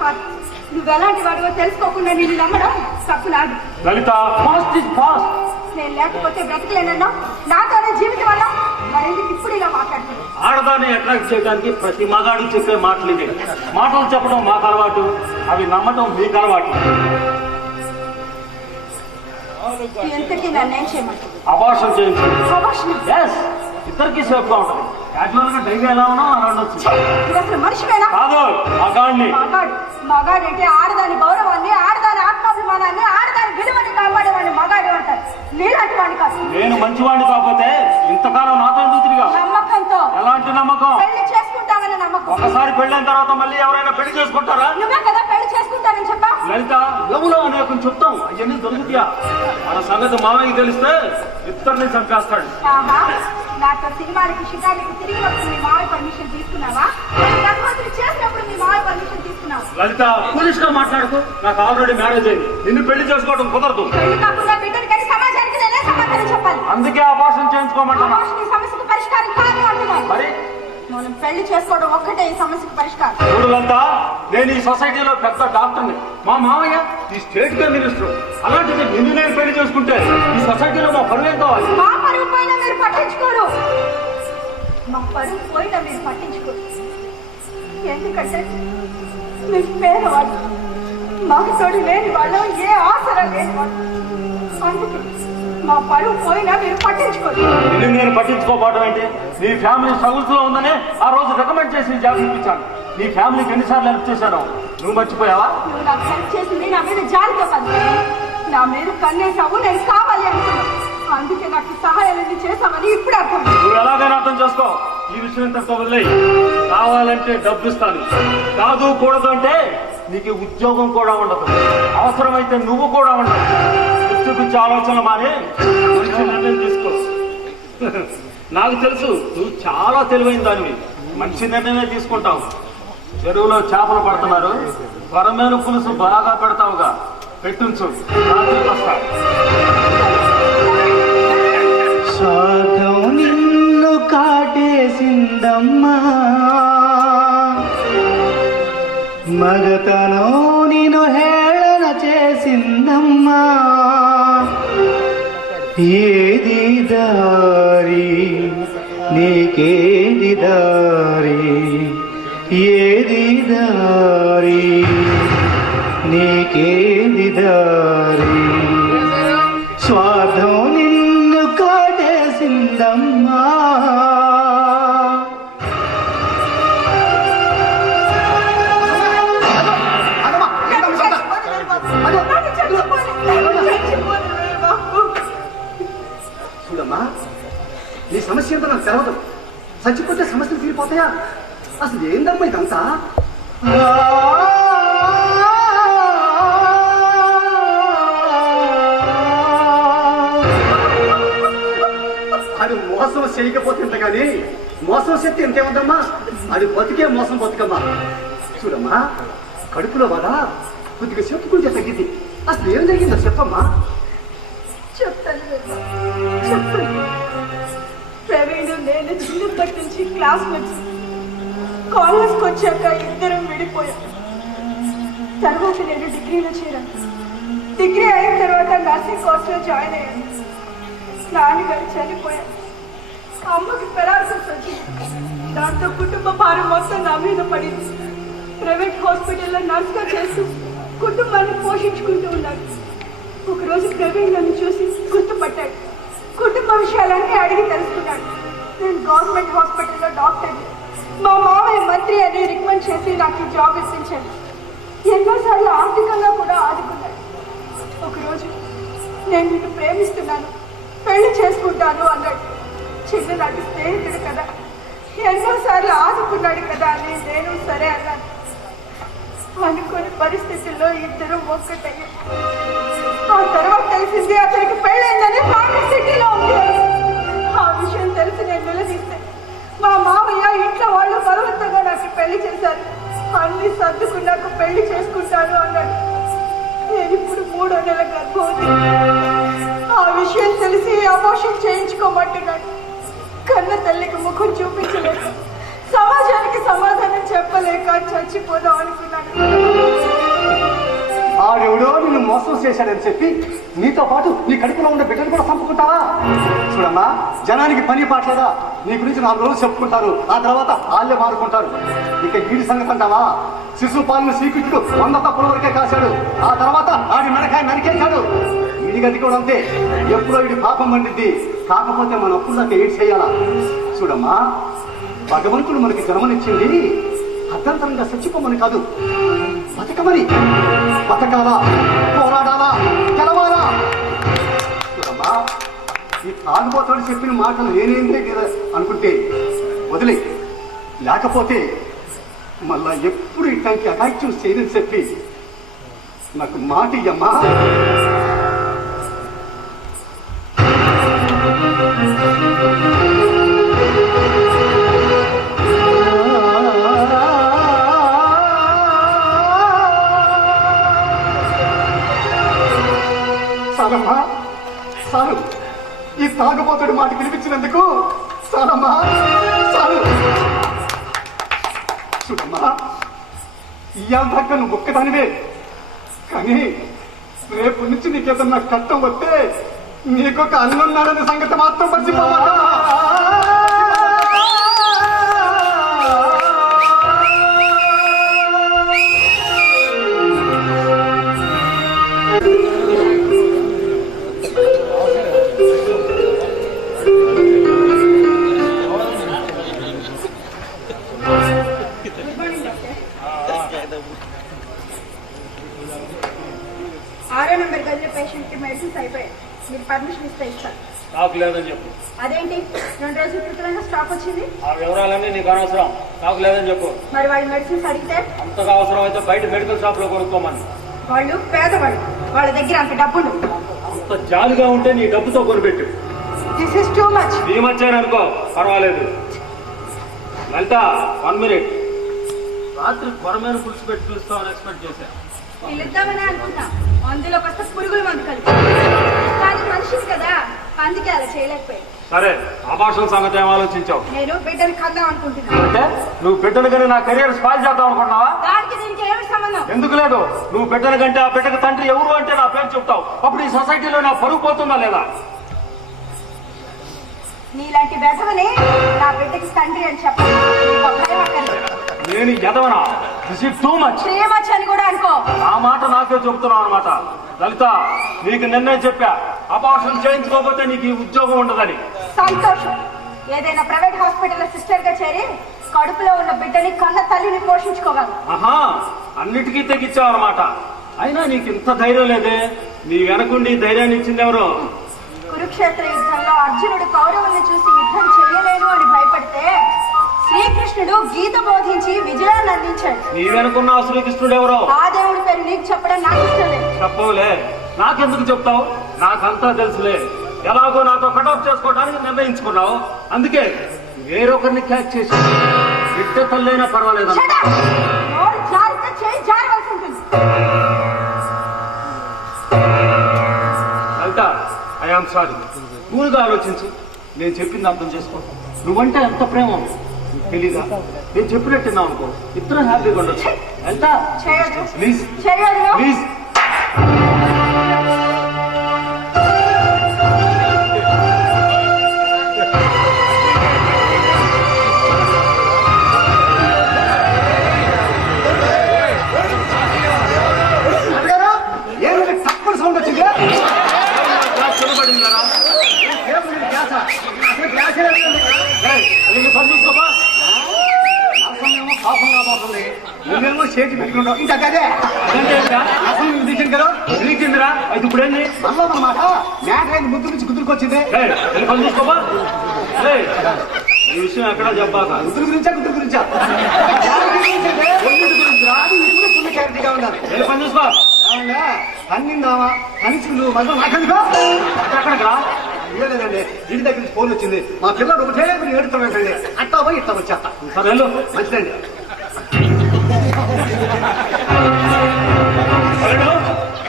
కాదు, నువ్వు ఎలాంటి వాడివో తెలుసుకోకుండా నేను నమ్మడం తప్పు నాది. లలిత, ఫాస్ట్ ఇస్ ఫాస్ట్. నేను లేకపోతే బ్రతకలేనన్నా, నాతోనే జీవితం అన్నా, మరెందుకు ఇప్పుడు ఇలా మాట్లాడుతున్నావు? ఆడదాన్ని అట్రాక్ట్ చేయడానికి ప్రతి మగాడు చెప్పే మాటలు ఇవే. మాటలు చెప్పడం మాకు అలవాటు, అవి నమ్మటం మీకు అలవాటు. ఎంతకీ నన్నేం చేయమంటావు? అబార్షన్ చేయించు. అబార్షన్? ఎస్, ఇద్దరికి సేఫ్ గా ఉంటుంది. క్యాజువల్ గా డైలీ ఎలా ఉన్నావు అలా ఉండొచ్చు. నువ్వు అసలు మనిషివేనా? కాదు, మగాడిని. మగాడంటే ఆడదాని గౌరవాన్ని, ఆడదాని ఆత్మాభిమానాన్ని, ఆడదాని విలువని కాపాడేవాడిని మగాడు అంటారు. నీలాంటి వాడిని కాదు. నేను మంచివాడిని కాకపోతే ఇంతకాలం నాతో ఎందుకు తిరిగా? నమ్మకంతో. ఎలాంటి నమ్మకం? పెళ్లి చేసుకుంటామనే నమ్మకం. ఒకసారి పెళ్ళైన తర్వాత మళ్ళీ ఎవరైనా పెళ్లి చేసుకుంటారా? నువ్వే కదా పెళ్లి చేసుకుంటానని చెప్పా. లలిత, లవ్లో అనేకం చెప్తాం, అవన్నీ దొరుకుతాయా? మన సంగతి మామయ్య తెలిస్తే ఇద్దరిని చంపేస్తాడు. ఆహా, నాతో సినిమాలకి షికార్లకి తిరిగినప్పుడు మీ మావయ్య పర్మిషన్ తీసుకున్నావా? గర్భవతిని చేసినప్పుడు మీ మావయ్య పర్మిషన్ తీసుకున్నావా? లలిత, ఫులిష్ గా మాట్లాడుకో. నాకు ఆల్రెడీ మ్యారేజ్ అయింది. నిన్ను పెళ్లి చేసుకోవడం కుదరదు. పెళ్లి కాకుండా బిడ్డని కానీ సమాజానికి నేనే సమాధానం చెప్పాలి. అందుకే అబార్షన్ చేయించుకోమంటున్నా. అబార్షన్ ఈ సమస్యకు పరిష్కారం కాదు అంటున్నాను. మరి మనం పెళ్లి చేసుకోవడం ఒక్కటే ఈ సమస్యకు పరిష్కారం. చూడులంతా, నేను ఈ సొసైటీలో పెద్ద డాక్టర్ని. మా మామయ్య ఈ స్టేట్ గా మినిస్టర్. అలాంటిది నిన్ను నేను పెళ్లి చేసుకుంటే ఈ సొసైటీలో మా పరువు ఏం కావాలి? మా పరువు పోయినా మీరు పట్టించుకోరు. మా పరువు పోయినా మీరు పట్టించుకోరు. ఎందుకంటే మీరు పేదవాళ్ళు, మాకు తోడు లేని వాళ్ళు, ఏ ఆసరా లేని వాళ్ళు. అందుకే మా పరువు పోయినా మీరు పట్టించుకోరు. నిన్ను నేను పట్టించుకోపోవడం ఏంటి? నీ ఫ్యామిలీ స్ట్రగుల్స్ లో ఉందని ఆ రోజు రికమెండ్ చేసి జాబ్ ఇప్పించాను. నీ ఫ్యామిలీకి ఎన్నిసార్లు హెల్ప్ చేశాను? నువ్వు మర్చిపోయావా? నువ్వు నాకు హెల్ప్ చేసింది నా మీద జాలితో కాదు, నా మీద కన్నేసావు. నేను కావాలి అనుకున్నాను. అందుకే నాకు సహాయాలన్నీ చేశామని ఇప్పుడు అర్థం. నువ్వు ఎలాగైనా అర్థం చేసుకో. ఈ విషయం ఇంతతో వదిలేయి. కావాలంటే డబ్బు ఇస్తాను, కాదు కూడదు అంటే నీకు ఉద్యోగం కూడా ఉండదు. అవసరమైతే నువ్వు కూడా ఉండదు. పిచ్చి పిచ్చి ఆలోచనలు మాని మంచి నిర్ణయం తీసుకో. నాకు తెలుసు నువ్వు చాలా తెలివైన దానివి, మంచి నిర్ణయమే తీసుకుంటావు. చెరువులో చేపలు పడుతున్నారు, కొరమేను పులుసు బాగా పెడతావుగా, పెట్టుంచు, రాత్రికి వస్తా. స్వార్థం నిన్ను కాటేసిందమ్మా, మగతనం నిన్ను హేళన చేసిందమ్మా. ఏది దారి నీకేది దారి, ఏది దారి నీకేది దారి, స్వార్థం నిన్ను కాటేసిందమ్మా. చూడమ్మా, నీ సమస్య ఏంటో నాకు తెలవదు. చచ్చిపోతే సమస్యలు తీరిపోతాయా? అసలు ఏందమ్మా ఇదంతా? అది మోసం చేయకపోతే ఇంత కానీ మోసం శక్తి ఎంతేముందమ్మా? అది బతికే మోసం బతుకమ్మా. చూడమ్మా, కడుపులో బాధ కొద్దిగా చెప్పుకుంటే తగ్గింది. అసలు ఏం జరిగిందో చెప్పమ్మా. చెప్తాను చెప్తాను. ప్రవీణ్ నేను చిన్నప్పటి నుంచి క్లాస్ వచ్చి కాలేజ్కి వచ్చాక ఇద్దరం విడిపోయాం. తర్వాత నేను డిగ్రీలో చేరాను. డిగ్రీ అయిన తర్వాత నర్సింగ్ కోర్సులో జాయిన్ అయ్యాను. నాన్నగారు చనిపోయారు. అమ్మకి పెరాలసిస్ వచ్చింది. దాంతో కుటుంబ భారం మొత్తం నా మీద పడింది. ప్రైవేట్ హాస్పిటల్లో నర్స్గా చేస్తూ కుటుంబాన్ని పోషించుకుంటూ ఉన్నాడు. ఒకరోజు ప్రవీణ్ నన్ను చూసి గుర్తుపట్టాడు. కుటుంబ విషయాలన్నీ అడిగి తెలుసుకున్నాడు. నేను గవర్నమెంట్ హాస్పిటల్లో డాక్టర్ని. మా మామయ్య మంత్రి అని రికమెండ్ చేసి నాకు జాబ్ ఇప్పించాడు. ఎన్నోసార్లు ఆర్థికంగా కూడా ఆదుకున్నాడు. ఒకరోజు నేను నిన్ను ప్రేమిస్తున్నాను, పెళ్లి చేసుకుంటాను అన్నాడు. చిన్ననాటి స్నేహితుడు కదా, ఎన్నోసార్లు ఆదుకున్నాడు కదా అని నేను సరే అన్నాను. అనుకోని పరిస్థితుల్లో ఇద్దరు ఒక్కటయ్యారు. ఆ తర్వాత తెలిసింది అతనికి పెళ్ళైందని పాండ్య సిటీలో ఉంది. ఆ విషయం తెలిసి నేను నిలదీస్తే మా మామయ్య ఇంట్లో వాళ్ళు బలవంతంగా నాకు పెళ్లి చేశారు. అన్ని సర్దుకున్నాక పెళ్లి చేసుకుంటాను అన్నాడు. నేను ఇప్పుడు 3వ నెల గర్భవతి. ఆ విషయం తెలిసి అబోర్షన్ చేయించుకోమంటున్నాడు. కన్న తల్లికి ముఖం చూపించలేక, సమాజానికి సమాధానం చెప్పలేక చచ్చిపోదాం అనుకున్నాను. ఆడెవడో నిన్ను మోసం చేశాడని చెప్పి నీతో పాటు నీ కడుపులో ఉన్న బిడ్డను కూడా చంపుకుంటావా? చూడమ్మా, జనానికి పని పాటలేదా? నీ గురించి 4 రోజులు చెప్పుకుంటారు, ఆ తర్వాత వాళ్ళే మారుకుంటారు. ఇక వీడి సంగతి అంటావా? శిశు పాలన శ్రీకృష్ణుడు 100 తప్పుల వరకే కాశాడు, ఆ తర్వాత ఆడి మెడకాయ నరికేశాడు. వీడి గది కూడా అంతే, ఎప్పుడో వీడి పాపం పండిద్ది. కాకపోతే మన అప్పుల్లాక ఏడ్ చేయాలా? చూడమ్మా, భగవంతుడు మనకి జన్మనిచ్చింది అర్థంతరంగా చచ్చిపోమని కాదు, బతకమని. బతకాలా, పోరాడాలా, గెలవాలా? చూడమ్మా, ఈ తాగుబోతాడు చెప్పిన మాటలు నేనేంటే అనుకుంటే వదిలే, లేకపోతే మళ్ళా ఎప్పుడు ఇట్లాంటి అగాయిత్యం చేయదని చెప్పి నాకు మాట ఇయ్యమ్మా. చాలమ్మా, చాలు. ఈ తాగుబోతుడి మాట వినిపించినందుకు చాలమ్మా, చాలు. చూడమ్మా, ఇయ్యాల దాకా నువ్వు ఒక్కదానివే, కానీ రేపు నుంచి నీకేదన్నా కట్టం వస్తే నీకొక అన్నున్నాడనే సంగతి మాత్రం మర్చిపోవద్దా? నెంబర్ గదిలో పేషెంట్ కి మెడిసిన్స్ అయిపోయాయి. మీరు పర్మిషన్ ఇస్తే ఇస్తాను. నాకు లేదని చెప్పు. అదేంటి 2 రోజుల క్రితంగా స్టాక్ వచ్చింది? ఆ వివరాలన్నీ నీకు అనవసరం, నాకు లేదని చెప్పు. మరి వాళ్ళ మెడిసిన్స్ అడిగితే? అంతగా అవసరం అయితే బయట మెడికల్ షాప్ లో కొనుక్కోమని. వాళ్ళు పేదవాళ్ళు, వాళ్ళ దగ్గర అంత డబ్బులు. అంత జాలిగా ఉంటే నీ డబ్బుతో కొనిపెట్టు. This is too much. ఈ మధ్య అనుకో పర్వాలేదు. లలిత 1 మినిట్. రాత్రి కొరమైన పులుసు పెట్టి పిలుస్తామని ఎక్స్పెక్ట్ చేశా. పిలుద్దామని అనుకున్నా, అందులో కాస్త పురుగుల మందు కలిపి. కానీ మనిషిని కదా, అందుకే అలా చేయలేకపోయాను. సరే, ఆభాషణ సంగతి ఏం ఆలోచించావు? నేను బిడ్డని కద్దాం అనుకుంటున్నాను. అంటే నువ్వు బిడ్డను కానీ నా కెరీర్ స్పాయిల్ చేద్దాం అనుకుంటున్నావా? దానికి దీనికి ఏమి సంబంధం? ఎందుకు లేదు? నువ్వు బిడ్డను కంటే ఆ బిడ్డకు తండ్రి ఎవరు అంటే నా పేరు చెప్తావు. అప్పుడు ఈ సొసైటీలో నా పరుగు పోతుందా లేదా? నీలాంటి వెధవని నా బిడ్డకి తండ్రి అని చెప్పాలి. భయం అక్కర్లేదు. నేను ఎదవనా? This is too much. చేయవచ్చు అని కూడా అనుకో. ఆ మాట నాకే చెప్తున్నావు అనమాట. లలిత, నీకు నిన్నే చెప్పా, అబార్షన్ చేయించుకోకపోతే నీకు ఈ ఉద్యోగం ఉండదని. సంతోషం. ఏదైనా ప్రైవేట్ హాస్పిటల్ సిస్టర్ గా చేరి కడుపులో ఉన్న బిడ్డని కన్న తల్లిని పోషించుకోగలను. ఆహా, అన్నిటికీ తెగించావు అనమాట. అయినా నీకు ఇంత ధైర్యం లేదే. నీ వెనకుండి ధైర్యాన్ని ఇచ్చింది ఎవరు? కురుక్షేత్ర యుద్ధంలో అర్జునుడు కౌరవుల్ని చూసి యుద్ధం చేయలేను అని భయపడితే శ్రీకృష్ణుడు గీత బోధించి విజయాన్ని అందించాడు. నీ వెనుకున్న శ్రీకృష్ణుడు ఎవరో? ఆ దేవుడి పేరు నీకు చెప్పడం నాకు ఇష్టం లేదు. చెప్పవులే, నాకెందుకు చెప్తావు? నాకంతా తెలుసులే. ఎలాగో నాతో కటౌట్ చేసుకోవడానికి నిర్ణయించుకున్నావు. అందుకే వేరొకరిని క్యాచ్ చేసి బిడ్డ తల్లైనా పర్వాలేదు. Shut up! నోరు జారితే చేయి జారవలసి ఉంటుంది. లలిత, ఐఆమ్ సారీ. కూల్గా ఆలోచించు. నేను చెప్పింది అర్థం చేసుకో. నువ్వంటే ఎంత ప్రేమ తెలీదా? నేను చెప్పినట్టు అనుకో, ఇద్దరు హ్యాపీగా ఉండొచ్చు. లలిత, చేయొద్దు. ప్లీజ్ చేయొద్దు. ప్లీజ్. ఏమి తక్కువ సౌండ్ వచ్చింది? చూడబడిందా? నువ్వేమో చేతి పెట్టుకుంటావు. ఇంకా అదే అసలు దిగింది కదా, నీకిందిరా? అయితే ఇప్పుడేంది? మళ్ళా అన్నమాట మ్యాటర్ అయింది. ముద్దు నుంచి గుర్తుకొచ్చింది. పని చూసుకోబా. ఈ విషయం ఎక్కడా చెప్పాక. గుర్తుల గురించా? గుర్తుల గురించా? అది ఇప్పుడు ఫుల్ క్లారిటీగా ఉండాలి. పని చూసుకో. అన్నిందావా కనిచి నువ్వు మళ్ళీ నాకెందుకో ఎక్కడికి రా? లేదండి, ఇంటి దగ్గర నుంచి ఫోన్ వచ్చింది. మా పిల్లలు ఒకటే మీరు ఏడుతామండి. అట్టా పోయి ఇట్లా వచ్చేస్తా. సరే వెళ్ళు. మంచిదండి.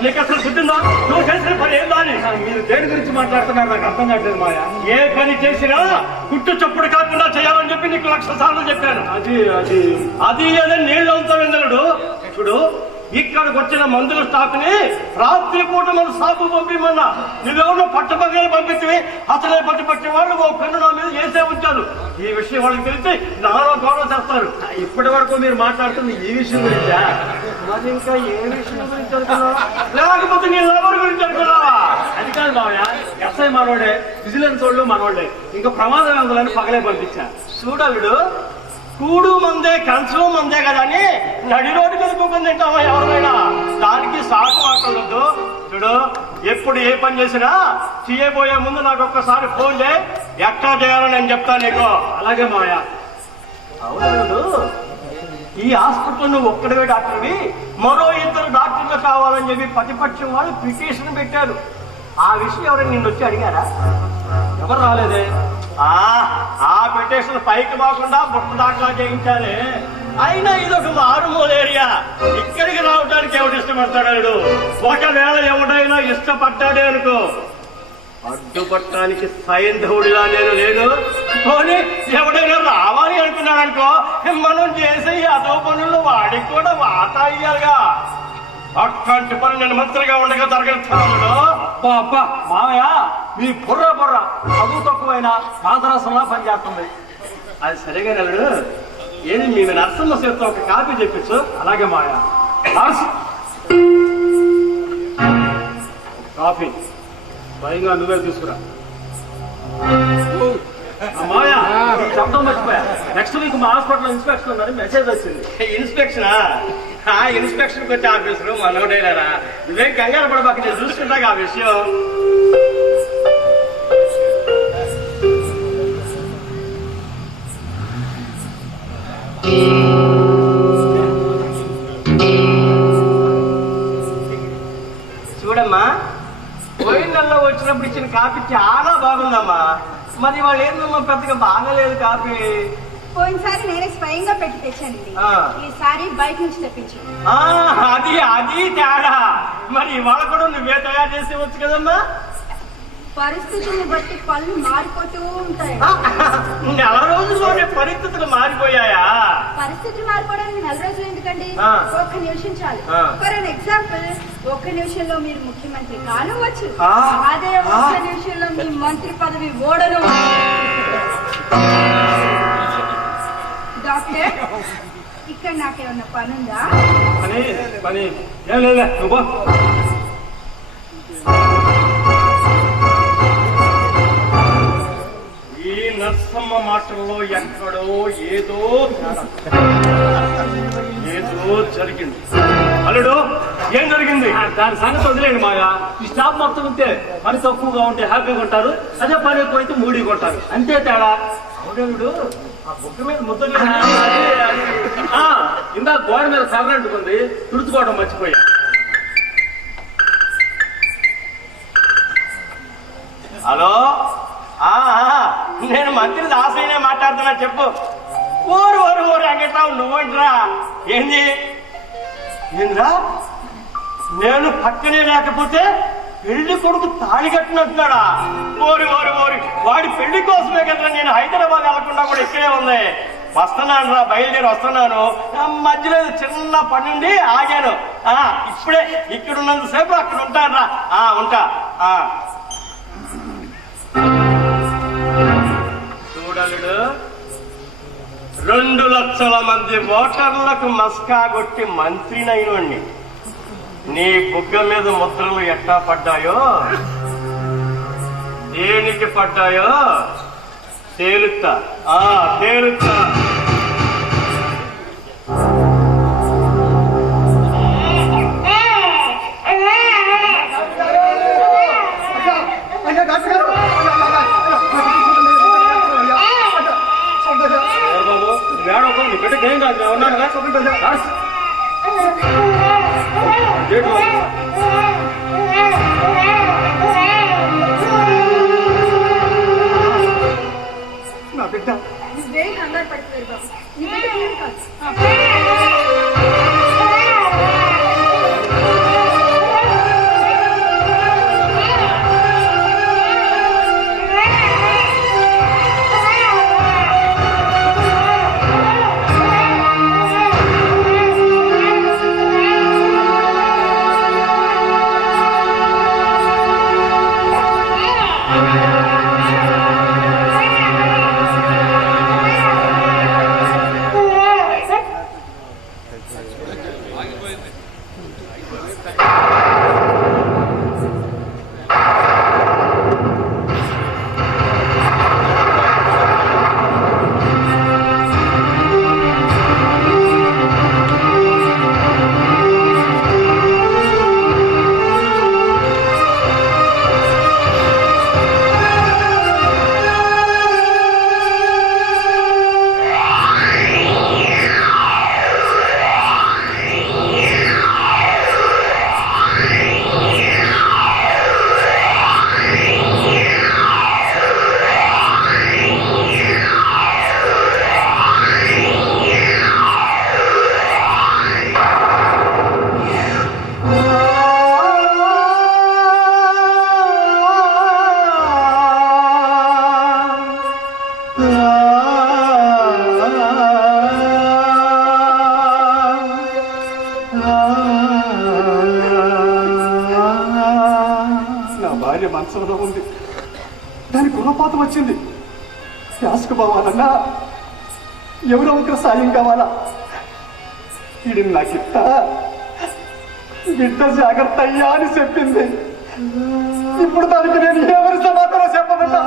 నీకు అసలు గుర్తుందా? నువ్వు చేసిన పని ఏం దాని? మీరు దేని గురించి మాట్లాడుతున్నారు నాకు అర్థం కావట్లేదు మాయా. ఏ పని చేసినా గుట్టు చప్పుడు కాకుండా చేయాలని చెప్పి నీకు 1,00,000 సార్లు చెప్పాను. అది అది అది ఏదో నీళ్ళు అవుతావు. ఇప్పుడు ఇక్కడికి వచ్చిన మందుల స్టాక్ ని రాత్రి పూట మన సాపు పంపిమన్నా. నువ్వెవరో పట్టపక్కలు పంపించి అసలే పట్టి వాళ్ళు ఓ కన్ను నా మీద వేసే ఉంచారు. ఈ విషయం వాళ్ళకి తెలిసి నాలో గౌరవ చేస్తారు. ఇప్పటి వరకు మీరు మాట్లాడుతుంది ఈ విషయం గురించా? మరి ఇంకా ఏ విషయం గురించి అనుకున్నావా? లేకపోతే నీ లవర్ గురించి అనుకున్నావా? అది కాదు మావయ్య, ఎస్ఐ మనోడే, విజిలెన్స్ వాళ్ళు మనోడే. ఇంకా ప్రమాదం అందులని పగలే పంపించా. చూడలుడు, కూడు మందే కంచం మందే కదా అని నడి రోడ్డు మీద కూకొని తింటావా ఎవరైనా? దానికి సాకు మాట్లాడద్దు. చూడు, ఎప్పుడు ఏ పని చేసినా చేయబోయే ముందు నాకు ఒక్కసారి ఫోన్ చేయి. ఎట్లా చేయాలని నేను చెప్తాను నీకు. అలాగే మావయ్య. అవును, ఈ హాస్పిటల్ నువ్వు ఒక్కడవే డాక్టర్వి, మరో 2 డాక్టర్లు కావాలని చెప్పి ప్రతిపక్షం వాళ్ళు పిటిషన్ పెట్టారు. ఆ విషయం ఎవరైనా నిన్ను వచ్చి అడిగారా? ఎవరు రాలేదే. ఆ పిటిషన్ పైకి పోకుండా బుట్ట దాఖలా చేయించాలి. అయినా ఇదొక మారుమూల ఏరియా. ఇక్కడికి రావడానికి ఎవడు ఇష్టపడతాడు? ఒకవేళ ఎవడైనా ఇష్టపడ్డాడే అనుకో, అడ్డుపట్టడానికి సైంధవుడిలా నేను లేను. పోనీ ఎవడైనా రావాలి అనుకున్నాడు అనుకో, మనం చేసే అదో పనుల్లో వాడికి కూడా వాటా ఇయ్యాలిగా. అట్లాంటి పని నేను మంత్రిగా ఉండగా జరగచ్చాను. అబ్బా మావయ్య, మీ బుర్ర చదువు తక్కువైనా పాదరసంలా పనిచేస్తుంది. అది సరిగా నెలడు. ఏది మీ నరసింహ చేతితో ఒక కాపీ చెప్పించు. అలాగే మావయ్య. నర్స్, కాఫీ భయంగా నువ్వే తీసుకురా. మావయ్య, చెప్పడం మర్చిపోయా. నెక్స్ట్ వీక్ మా హాస్పిటల్ ఇన్స్పెక్షన్ ఉందని మెసేజ్ వచ్చింది. ఇన్స్పెక్షనా? ఆ ఇన్స్పెక్షన్ వచ్చే ఆఫీసరు మనోడేనారా? నువ్వేం కంగారు పడబాక, నేను చూసుకుంటాక ఆ విషయం. చూడమ్మా, పోయిన నెలలో వచ్చినప్పుడు ఇచ్చిన కాపీ చాలా బాగుందమ్మా. మరి వాళ్ళు ఏందమ్మా పెద్దగా బాగలేదు కాఫీ. పోయినసారి నేనే స్వయంగా పెట్టి తెచ్చానండి. ఆ. ఈసారి బయట నుంచి తెప్పించు. అది అది తేడా. మరి ఇవాళ కూడా నువ్వే తయారు చేసి వచ్చు కదమ్మా. పరిస్థితులను బట్టి పళ్ళు మారిపోతూ ఉంటాయి. నెల రోజుల్లోనే పరిస్థితులు మారిపోయాయా? పరిస్థితులు మారిపోవడానికి 4 రోజులు ఎందుకండి? ఆ. 1 నిమిషం చాలు. ఆ. ఫర్ అన్ ఎగ్జాంపుల్, 1 నిమిషంలో మీరు ముఖ్యమంత్రి కానవచ్చు. ఆ. అదే 1 నిమిషంలో మీ మంత్రి పదవి ఓడను. డాక్టర్, ఇక్కడ నాకేమన్నా పనుందా? పని ఏం లేదా నువ్వు. ఈ నర్సమ్మ మాటల్లో ఎక్కడో ఏదో జరిగింది. అల్లుడు, ఏం జరిగింది? దాని సంగతి వదిలేండి మాయా. ఈ స్టాఫ్ మొత్తం ఉంటే పని తక్కువగా ఉంటే హ్యాపీగా ఉంటారు, అదే పని ఎక్కువైతే మూడీగా ఉంటారు, అంతే తేడా. అవునల్లుడు, ఆ బుక్ మీద ముద్ద ఇందా గోడ మీద సగరంటుకుంది, తుడుచుకోవడం మర్చిపోయా. హలో, నేను మంత్రి దాసైనా మాట్లాడుతున్నా, చెప్పు. ఊరు ఊరు ఊరు అంగటావు నువ్వంటరా. ఏంది ఏంద్రా? నేను పక్కనే లేకపోతే పెళ్లి కొడుకు తాళి కట్టినట్టున్నాడా? ఓరి ఓరి ఓరి, వాడి పెళ్లి కోసమే కదా నేను హైదరాబాద్ వెళ్ళకుండా కూడా ఇక్కడే ఉంది. వస్తున్నాను రా, బయలుదేరి వస్తున్నాను. మధ్యలో చిన్న పని ఉండి ఆగాను. ఇప్పుడే ఇక్కడ ఉన్నంతసేపు అక్కడ ఉంటాను రా. ఉంటా. చూడలుడు, 2 లక్షల మంది ఓటర్లకు మస్కా కొట్టి మంత్రినైనోణ్ణి. నీ బుగ్గ మీద ముద్రలు ఎట్టా పడ్డాయో, దేనికి పడ్డాయో తేలుతా తేలుతా. బాబు వేడొక నీ బిడ్డకి ఏం కాదు, ఉన్నాను నా బిడ్డ నువ్వేం కంగారు పడుతుంది బాబు. నీ బిడ్డ ఏం కాదు. మనసులో ఉంది, దానికి గుణపాతం వచ్చింది. శాసకు పోవాలన్నా ఎవరో ఒకరు సాయం కావాలా. ఇది నాకిట్ట బిడ్డ జాగ్రత్త అయ్యా అని చెప్పింది. ఇప్పుడు దానికి నేను ఎవరి సమాధానం చెప్పబడ్డా?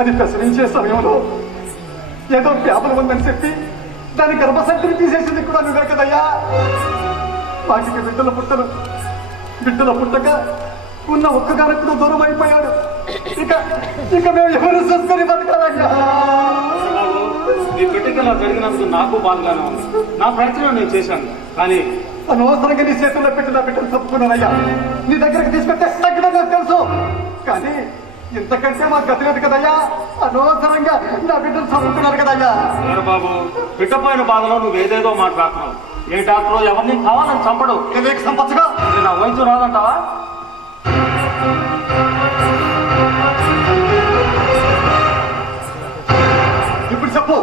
అది ప్రసవించే సమయంలో ఏదో పేపర్ ఉందని చెప్పి దాని గర్భసంచిని తీసేసింది కూడా నువ్వే కదయ్యా. వాటికి బిడ్డల పుట్టక ఉన్న ఒక్కగానప్పుడు దూరం అయిపోయాడు. ఇక మేము ఎవరు చూసుకొని బతకాలయ్యా? ఈ బిడ్డకి అలా జరిగినందుకు నాకు బాధగానే ఉంది. నా ప్రయత్నం నేను చేశాను, కానీ అనవసరంగా నీ చేతుల్లో పెట్టి నా బిడ్డను తప్పుకున్నానయ్యా. నీ దగ్గరికి తీసుకొస్తే తగ్గదని నాకు తెలుసు, కానీ ఇంతకంటే మాకు గతి లేదు కదయ్యా. అనవసరంగా నా బిడ్డను చదువుకున్నారు కదయ్యా. బాబు, బిడ్డపోయిన బాధలో నువ్వు ఏదేదో మాట్లాడుతున్నావు. ఏ డాక్టర్ ఎవరిని కావాలని చంపడు. తెలియక సంపచ్చగా నా వైద్యం రాదంటావా? ఇప్పుడు చెప్పు,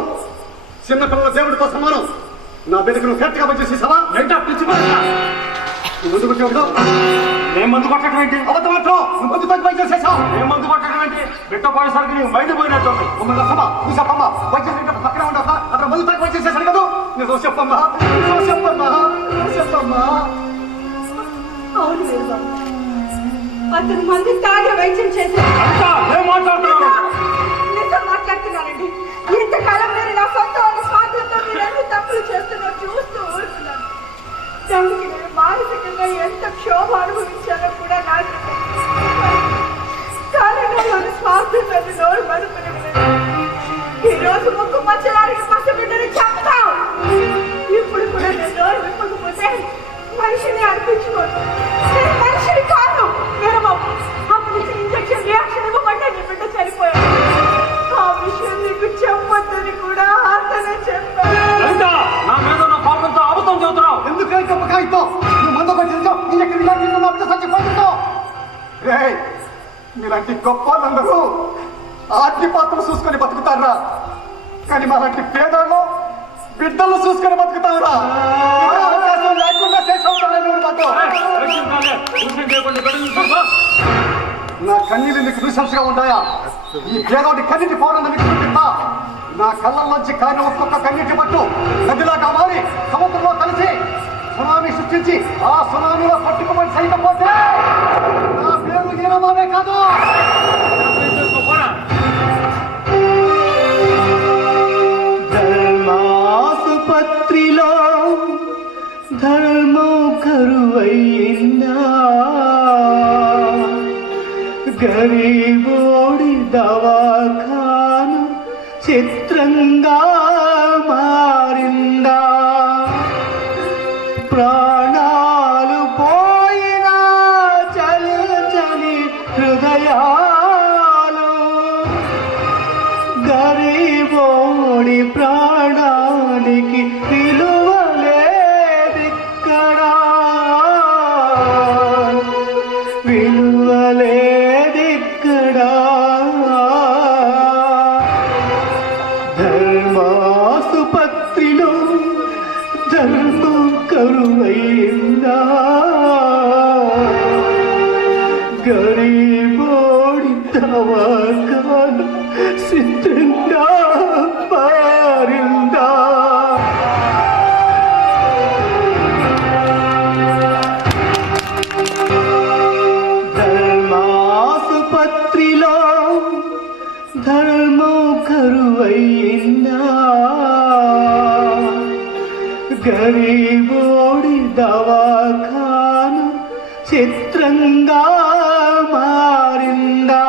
చిన్నపిల్లల దేవుడితో సమానం నా బిడ్డకు నువ్వు కరెక్ట్గా వచ్చేసేసావా? ఏంటా పిచ్చి పడక? ముందు కొట్టాడు. నేను మందు కొట్టడం ఏంటి? అబద్ధమాత్రం నువ్వు ముందు పని చేసేసావు. నేను మందు కొట్టడం ఏంటి? బిడ్డ పోయేసరికి నీకు మైండ్ పోయినట్టు. నువ్వు చెప్పమ్మా, వైద్యం పక్కన ఉండక అక్కడ ముందు పని చేసేసాడు కదా. నువ్వు చెప్పమ్మా, నువ్వు చెప్పమ్మా, నువ్వు చెప్పమ్మా. అవును వీరబాబు, అతను మంది తాగే వైద్యం చేశారు. నేను మాట్లాడుతున్నాను. నిజం మాట్లాడుతున్నానండి. ఇంతకాలం నేను నా సొంత స్వార్థంతో మీరు తప్పులు చేస్తున్నారు చూస్తూ ఊరుకున్నాను. దానికి నేను మానసికంగా ఎంత క్షోభ అనుభవించానో కూడా నాకు కారణంలోని స్వార్థంతో నోరు మనుకుని ఈ రోజు ముక్కు మచ్చలాడికి పసిబిడ్డని చంపుతావు. ఇప్పుడు కూడా నేను నోరు విప్పకపోతే మనిషిని అర్పించుకోను. నేను మనిషిని కాదు వీరబాబు. అప్పుడు ఇంజక్షన్ రియాక్షన్ ఇవ్వమంటే నీ బిడ్డ చనిపోయాడు. ఆ విషయం నీకు చెప్పొద్దని కూడా అతనే చెప్పాను. నా మీద నా కోపంతో అబద్ధం చెబుతున్నావు. ఎందుకు చెప్పకాయితో నువ్వు ముందు పట్టించావు. ఇంజక్షన్ చచ్చిపోతుందో. మీలాంటి గొప్ప వాళ్ళందరూ ఆజ్ఞ పాత్రలు చూసుకొని బతుకుతారా, కానీ మాలాంటి పేదలు బిడ్డలు చూసుకొని బతుకుతారా? అవకాశం లేకుండా నా కన్నీళ్ళు నీకు నిశంసగా ఉన్నాయా? ఈ పేదోటి కన్నీటి పౌరులను నీకు చూపిస్తా. నా కళ్ళల్లోంచి కాని ఒక్కొక్క కన్నీటి పట్టు నదిలాగా మారి సముద్రంలో కలిసి సునామీ సృష్టించి ఆ సునామీలో పట్టుకుని సైకపోతే నా పేరు హీనమానే కాదు. ధర్మాసుపత్రిలో ధర్మం కరువైందా, గరీబోడి దవాఖాను చిత్రంగా మారిందా, ప్రాణాలు పోయినా చల్చని హృదయాలు, గరీబోడి ప్రాణానికి విలువలేదిక్కడా, విలువలేదిక్కడా. ధర్మాసుపత్రిలో ధర్మం కరువైందా, గరీబోడి దవాఖాను సిద్ధంగా పారిందా. ధర్మాసుపత్రిలో ధర్మం కరువైందా, గరీబోడి దవాఖాను చిత్రంగా మారిందా,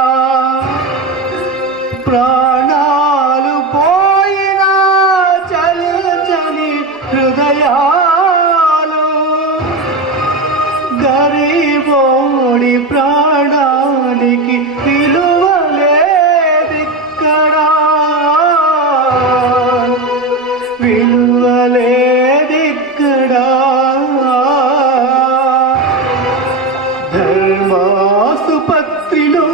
ప్రాణాలు పోయినా చల్చని హృదయాలు, గరీబోడి ప్రాణానికి విలువలేదిక్కడా, విలువలేదిక్కడా. ధర్మాసుపత్రిలో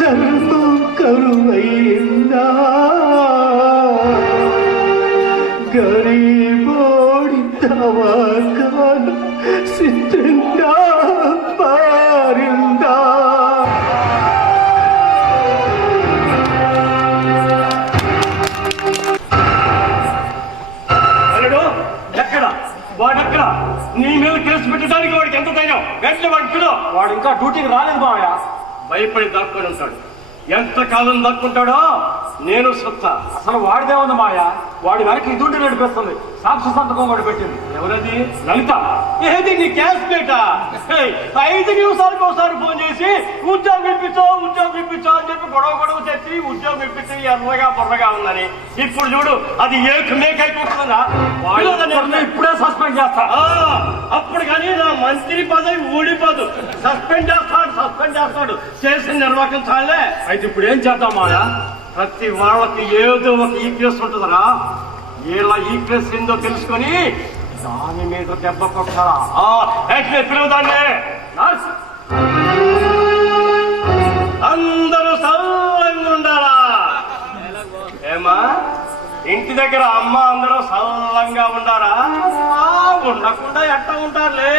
ధర్మం కరువైందా, గరీబోడి దవాఖాను సిద్ధంగా పారిందా. అల్లుడు ఎక్కడ వాడెక్కడ? నీ మీద కేసు పెట్టడానికి వాడికి ఎంత ధైర్యం? వెంటనే వాడి పిలువ. వాడు ఇంకా డ్యూటీకి రాలేదు మావయ్య. భయపడి దాక్కొని ఉంటాడు. ఎంతకాలం దాక్కుంటాడో నేను సొత్తా. అసలు వాడిదే ఉంది మావయ్య. వాడి వెనక ఇదుండి నడిపిస్తుంది. సాక్షి సంతకం వాడు పెట్టింది. ఎవరది? లలిత. ఏది నీ క్యాష్ ప్లేటా? 5 నిమిషాలకు ఒకసారి ఫోన్ చేసి ఉద్యోగం ఇప్పించో అని చెప్పి గొడవ తెచ్చి ఉద్యోగం ఇప్పించి ఎర్రగా బుర్రగా ఉందని. ఇప్పుడు చూడు అది మేకైపోతుందా? ఇప్పుడే సస్పెండ్ చేస్తా. అప్పుడు కానీ నా మంత్రి పదవి ఊడిపోదు. సస్పెండ్ చేస్తాడు. చేసిన నిర్వహించాలే. అయితే ఇప్పుడు ఏం చేద్దాం మాయా? ప్రతి వాళ్ళకి ఏదో ఒక ఈపీఎస్ ఉంటుందరా. ఇలా ఈపీఎస్ ఏందో తెలుసుకొని దాని మీద దెబ్బ కొట్టాలా? దాన్ని అందరూ సల్లంగా ఉండాలా? ఏమా ఇంటి దగ్గర అమ్మ అందరూ సల్లంగా ఉండారా? ఉండకుండా ఎట్ట ఉంటారులే.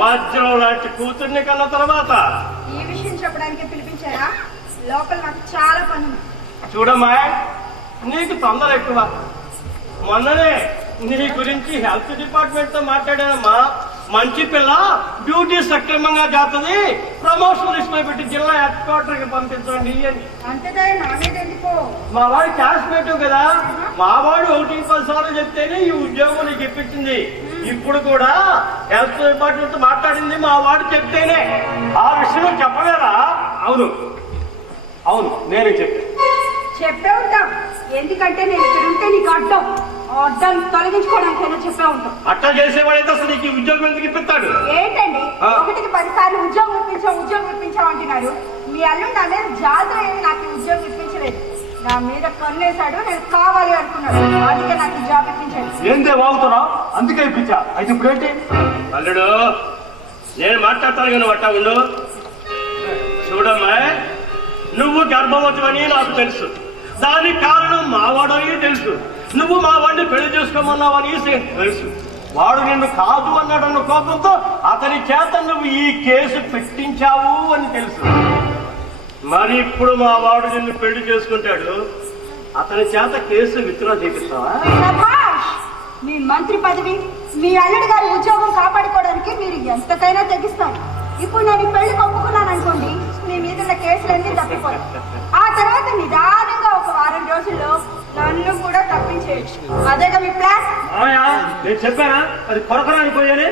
వజ్రం లాంటి కూతుర్ని కన్న తర్వాత ఈ విషయం చెప్పడానికి పిలిపించారా? లోపల నాకు చాలా పని ఉంది. చూడమ్మా, నీకు తొందర ఎక్కువ. మొన్ననే నీ గురించి హెల్త్ డిపార్ట్మెంట్ తో మాట్లాడానమ్మా. మంచి పిల్ల, డ్యూటీ సక్రమంగా చేస్తుంది, ప్రమోషన్ లిస్ట్ లో పెట్టి జిల్లా హెడ్ క్వార్టర్ కి పంపించండి అని. అంతేదా? నా మీద ఎందుకో? మా వాడు క్యాష్ పెట్టావు కదా, మా వాడు 1-10 సార్లు చెప్తేనే ఈ ఉద్యోగం నీకు ఇప్పించింది. ఇప్పుడు కూడా హెల్త్ డిపార్ట్మెంట్ తో మాట్లాడింది మా వాడు చెప్తేనే. ఆ విషయం చెప్పలేరా? అవును నేనే చెప్పే ఉంటాం. ఎందుకంటే నేను ఇక్కడ ఉంటే నీకు అడ్డం తొలగించుకోవడానికైనా చెప్పే ఉంటాం. అట్లా చేసేవాడైతే అసలు నీకు ఉద్యోగం ఎందుకు ఇప్పిస్తాడు? ఏంటండి 1-10 సార్లు ఉద్యోగం ఇప్పించాం అంటున్నారు. మీ అల్లుడు నా మీద జాతర ఏమి నాకు ఉద్యోగం ఇప్పించలేదు. నా మీద కన్నేశాడు. నేను కావాలి అనుకున్నాడు. అందుకే నాకు జాబ్ ఇప్పించాడు. ఏందే వాగుతున్నావు? అందుకే ఇప్పించా. అయితే ఇప్పుడు ఏంటి? అల్లుడు నేను మాట్లాడతాను కానీ అట్టా ఉండు. చూడమ్మా, నువ్వు గర్భవతివని నాకు తెలుసు. దానికి కారణం మావాడని తెలుసు. నువ్వు మా వాడిని పెళ్లి చేసుకోమన్నావని తెలుసు. వాడు నిన్ను కాదు అన్నాడన్న కోపంతో అతని చేత నువ్వు ఈ కేసు పెట్టించావు అని తెలుసు. మరి ఇప్పుడు మా వాడు నిన్ను పెళ్లి చేసుకుంటాడు, అతని చేత కేసు విత్డ్రా చేపిస్తావా? మీ మంత్రి పదవి, మీ అల్లుడు గారి ఉద్యోగం కాపాడుకోవడానికి మీరు ఎంతకైనా తెగిస్తారు. ఇప్పుడు నేను పెళ్లి ఒప్పుకున్నాను అనుకోండి, మీ మీద ఉన్న కేసులన్నీ తప్పిపోతాయి. ఆ తర్వాత నిదానంగా ఒక వారం రోజుల్లో నన్ను కూడా తప్పించేయచ్చు. అదేగా మీ ప్లాన్? నేను చెప్పానా అది కొరకరాని పోయానే?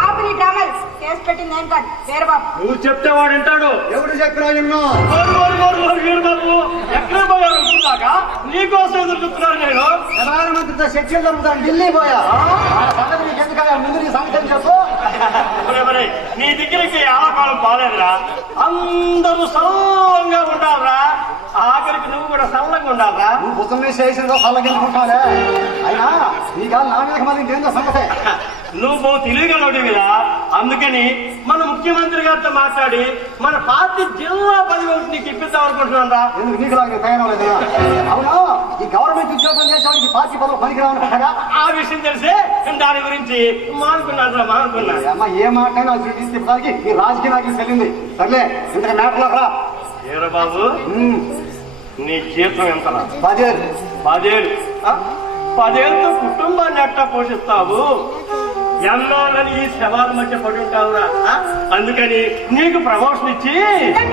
ఆపి నీ డ్రామాలు. కేసు పెట్టింది ఏం కాదు, వేరే బాబు. నువ్వు చెప్తే వాడు వింటాడు. ఎవడు చెప్పినా ఎన్నో బాబు ఎక్కడ పోయారు? దాకా నీకోసం ఎదుర్కొస్తున్నారు. నేను ప్రధానమంత్రితో చర్చలు జరుగుతాను. ఢిల్లీ పోయా. సంగతి నీకు ఎందుకయ్యా? ముందు నీ సంగతి చెప్పు. నీ దగ్గరికి ఆకాలం బాలేదురా. అందరూ సల్లంగా ఉండాలరా. ఆఖరికి నువ్వు కూడా సల్లంగా ఉండాలరా. నువ్వు పుస్తకం మీద చేసిందో సల్లగెందుకుంటానే. అయినా నీ కాదు నా మీద మళ్ళీ ఇంకేందో సంగతే. నువ్వు తెలియగలవు కదా, అందుకని మన ముఖ్యమంత్రి గారితో మాట్లాడి మన పార్టీ జిల్లా పదవి నీకు ఇప్పిద్దాం అనుకుంటున్నాను రా. ఎందుకు నీకు లాగా తయారవలేదు? అవునా, ఈ గవర్నమెంట్ ఉద్యోగం చేసేవాడికి పార్టీ పదవి పనికిరావనుకుంటాగా? ఆ విషయం తెలిసే దాని గురించి మానుకున్నాను. అమ్మ ఏ మాట తీసుకెళ్ళడానికి ఈ రాజకీయ నాయకులు చెల్లింది. సర్లే ఇంతగా మ్యాటర్ రా. ఏరా బాబు, నీ జీతం ఎంతరా? 10,000. 10,000. 10,000తో కుటుంబాన్ని ఎట్టా పోషిస్తావు? ఎన్నాళ్ళని ఈ శవాల మధ్య పడి ఉంటావురా. అందుకని నీకు ప్రమోషన్ ఇచ్చి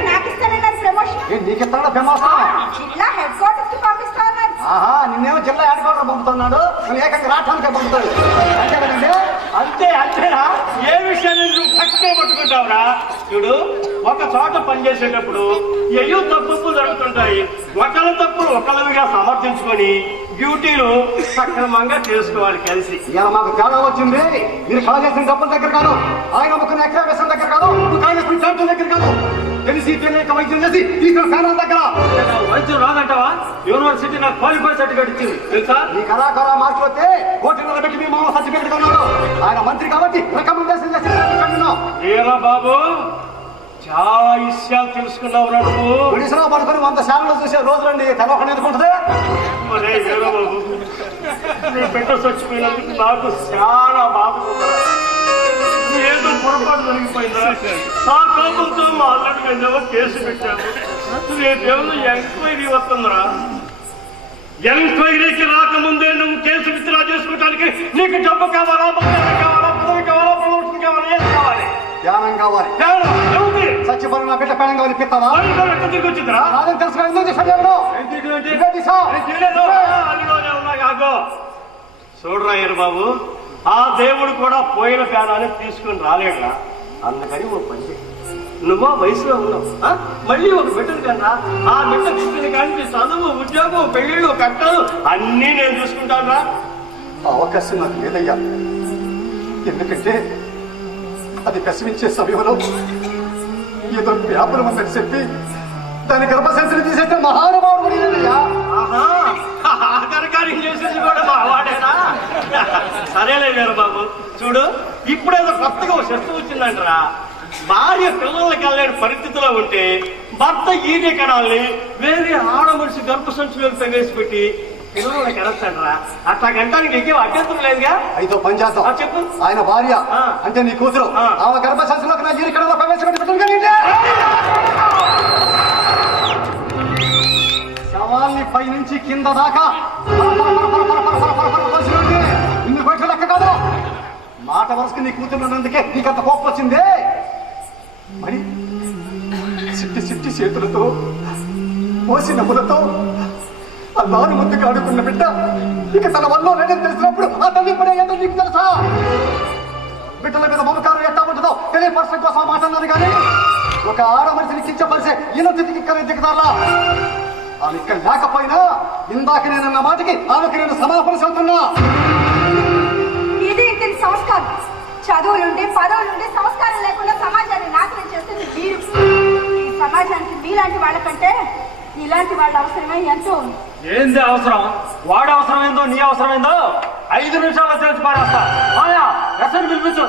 నాకు ఇస్తానన్నారు ప్రమోషన్. నీకు ఇస్తాడా ఫేమస్? జిల్లా హెడ్ క్వార్టర్స్ కి పంపిస్తాను. ఆహా, నిన్నేమో జిల్లా హెడ్ క్వార్టర్ పంపుతున్నాడు, నువ్వు ఏకంగా రాష్ట్రానికే పంపుతాడు. అంతే కదండి? అంతేనా? ఏ విషయాన్ని నువ్వు చక్కగా పట్టుకుంటావురా? చూడు, ఒక చోట పనిచేసేటప్పుడు ఎయ్యో తప్పులు జరుగుతుంటాయి. ఒకళ్ళ తప్పులు ఒకళ్ళవిగా సమర్థించుకొని డ్యూటీలు సక్రమంగా చేసుకోవాలి కలిసి. ఇలా మాకు తేడా వచ్చింది. మీరు కాజేసిన డబ్బుల దగ్గర కాదు, ఆయన ముఖ్య ఎక్స్ట్రావేషన్ దగ్గర కాదు, నువ్వు కాజేసిన డబ్బుల దగ్గర కాదు, తెలిసి తెలియక వైద్యం చేసి తీసుకున్న ఫ్యాన్ దగ్గర. వైద్యం రాదంటావా? యూనివర్సిటీ నాకు క్వాలిఫైడ్ సర్టిఫికేట్ ఇచ్చింది తెలుసా? ఈ కళాకార మార్చి వస్తే కోటి పెట్టి మీ మామ సర్టిఫికేట్ కొన్నాడు. ఆయన మంత్రి కాబట్టి రికమెండేషన్ చేసి ఏరా బాబు, చాలా విషయాలు తెలుసుకున్నావు. నువ్వు ఒడిశాలో పడుకొని 100 శాలలో చూసే రోజులండి. తెలవకుండా ఎందుకుంటుంది? నీ బిడ్డ చచ్చిపోయినందుకు నాకు చాలా బాధపడుతున్నా. ఏదో పొరపాటు జరిగిపోయిందా? ఆ కోపంతో మా అల్లుడి మీద కేసు పెట్టాము. రేపేమో ఎంక్వైరీ వస్తుందిరా. ఎంక్వైరీకి రాకముందే నువ్వు కేసు విత్డ్రా చేసుకోవడానికి నీకు డబ్బు కావాలా, పదవి కావాలా, ప్రమోషన్ కావాలా, ఏం కావాలి? ధ్యానం కావాలి. చచ్చిపోయిన నా బిడ్డ పేడం కావాలి. పిస్తావా? తిరిగి వచ్చిందిరా. తెలుసు. ఆగో చూడరా బాబు, ఆ దేవుడు కూడా పోయిన ప్రాణాన్ని తీసుకుని రాలేడురా. అందుకని ఓ పని చెయ్యి. నువ్వు వయసులో ఉన్నావు, మళ్ళీ ఒక బిడ్డను కన్నా ఆ బిడ్డ పుట్టిన కానీ చదువు, ఉద్యోగం, పెళ్ళిళ్ళు, కట్టాలు అన్నీ నేను చూసుకుంటాను రా. ఆ అవకాశం నాకు లేదయ్యా. ఎందుకంటే అది కసిమించే సమయంలో ఏదో వ్యాపారం అన్నట్టు చెప్పి దాని గర్భసంచిని తీసేస్తే మహానుభావుడు లేదయ్యా. ఆఖరికార్యం చేసేసి కూడా మా వాడేనా? సరేలే వీరబాబు, చూడు ఇప్పుడేదో కొత్తగా ఒక శస్త్రం వచ్చిందంటరా. భార్య పిల్లలకి వెళ్ళలేని పరిస్థితిలో ఉంటే భర్త ఈడే కడాలని వేరే ఆడ మనిషి గర్భసంచులను ప్రవేశపెట్టి పిల్లలకి కడతాడరా. అట్లా గంటానికి ఇంకేం అభ్యంతరం లేదుగా. అయితే పని చేద్దాం. చెప్పు. ఆయన భార్య అంటే నీ కూతురు ఆమె గర్భసంచిలోకి నా ఈడి కడలో ప్రవేశపెట్టి శవాల్ని పై నుంచి కింద దాకా ఇన్ని బయట లెక్క కాదు. మాట వరుసకి నీ కూతురు ఉన్నందుకే నీకంత కోపం వచ్చిందే. మరి సిట్టి సిట్టి చేతులతో పోసి నవ్వులతో ఆ నారు ముద్దుగా ఆడుకున్న బిడ్డ ఇక తన వల్ల లేదని తెలిసినప్పుడు ఆ తల్లి పడే ఏంటో నీకు తెలుసా? బిడ్డల మీద మమకారం ఎట్టా ఉంటుందో తెలియపరచడం కోసం మాట్లాడినాను కానీ ఒక ఆడ మనిషిని కించపరిచే ఈనతికి ఇక్కడ దిగుతారా? ఆమె ఇక్కడ లేకపోయినా ఇందాక నేనన్న మాటకి ఆమెకి నేను సమాపన చెబుతున్నా. ఇది ఇతని సంస్కారం. చదువులుండి పదవులుండి సంస్కారం లేకుండా సమాజాన్ని నాశనం చేస్తుంది మీరు. ఈ సమాజానికి మీలాంటి వాళ్ళకంటే ఇలాంటి వాళ్ళ అవసరమే ఎంతో ఉంది. ఏంది అవసరం? వాడు అవసరం ఏందో నీ అవసరం ఏందో 5 నిమిషాల్లో తెలిసి పారేస్తా. ఎస్ఐని పిలిపించు.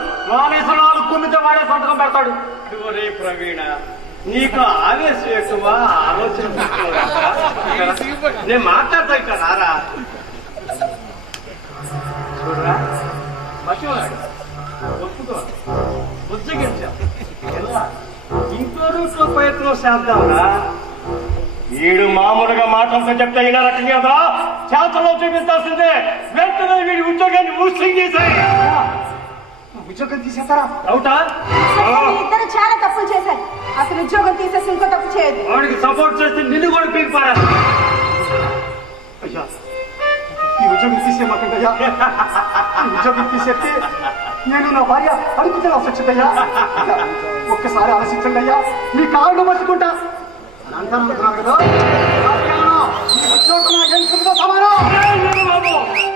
నాలుగు కుమ్మితే వాడే సంతకం పెడతాడు. రే ప్రవీణ, నీకు ఆవేశం ఎక్కువ, ఆలోచన నేను మాట్లాడతా ఇక్కడ రారా. చూడరా మర్చిపోయాడు, ఒప్పుకో, ఉద్యోగించా ఇంకో రూట్లో ప్రయత్నం చేద్దాంరా. వీడు మామూలుగా మాటలతో చెప్తే ఇలా రకం కదా, చేతలో చూపించాల్సిందే. వెంటనే వీడి ఉద్యోగాన్ని ఊసింగ్ చేశాయి. ఉద్యోగం తీసేస్తారా? అవుతా? ఇద్దరు చాలా తప్పులు చేశారు. అతను ఉద్యోగం తీసేసి ఇంకో తప్పు చేయదు. వాడికి సపోర్ట్ చేస్తే నిన్ను కూడా పీకిపారా. అయ్యా ఈ ఉద్యోగం తీసేయమాకండయ్యా. ఈ ఉద్యోగం తీసేస్తే నేను నా భార్య అడుగుతున్నా వచ్చిందయ్యా. ఒక్కసారి ఆలోచించండి అయ్యా, మీ కాళ్ళు పట్టుకుంటా అంటున్నారు కదా.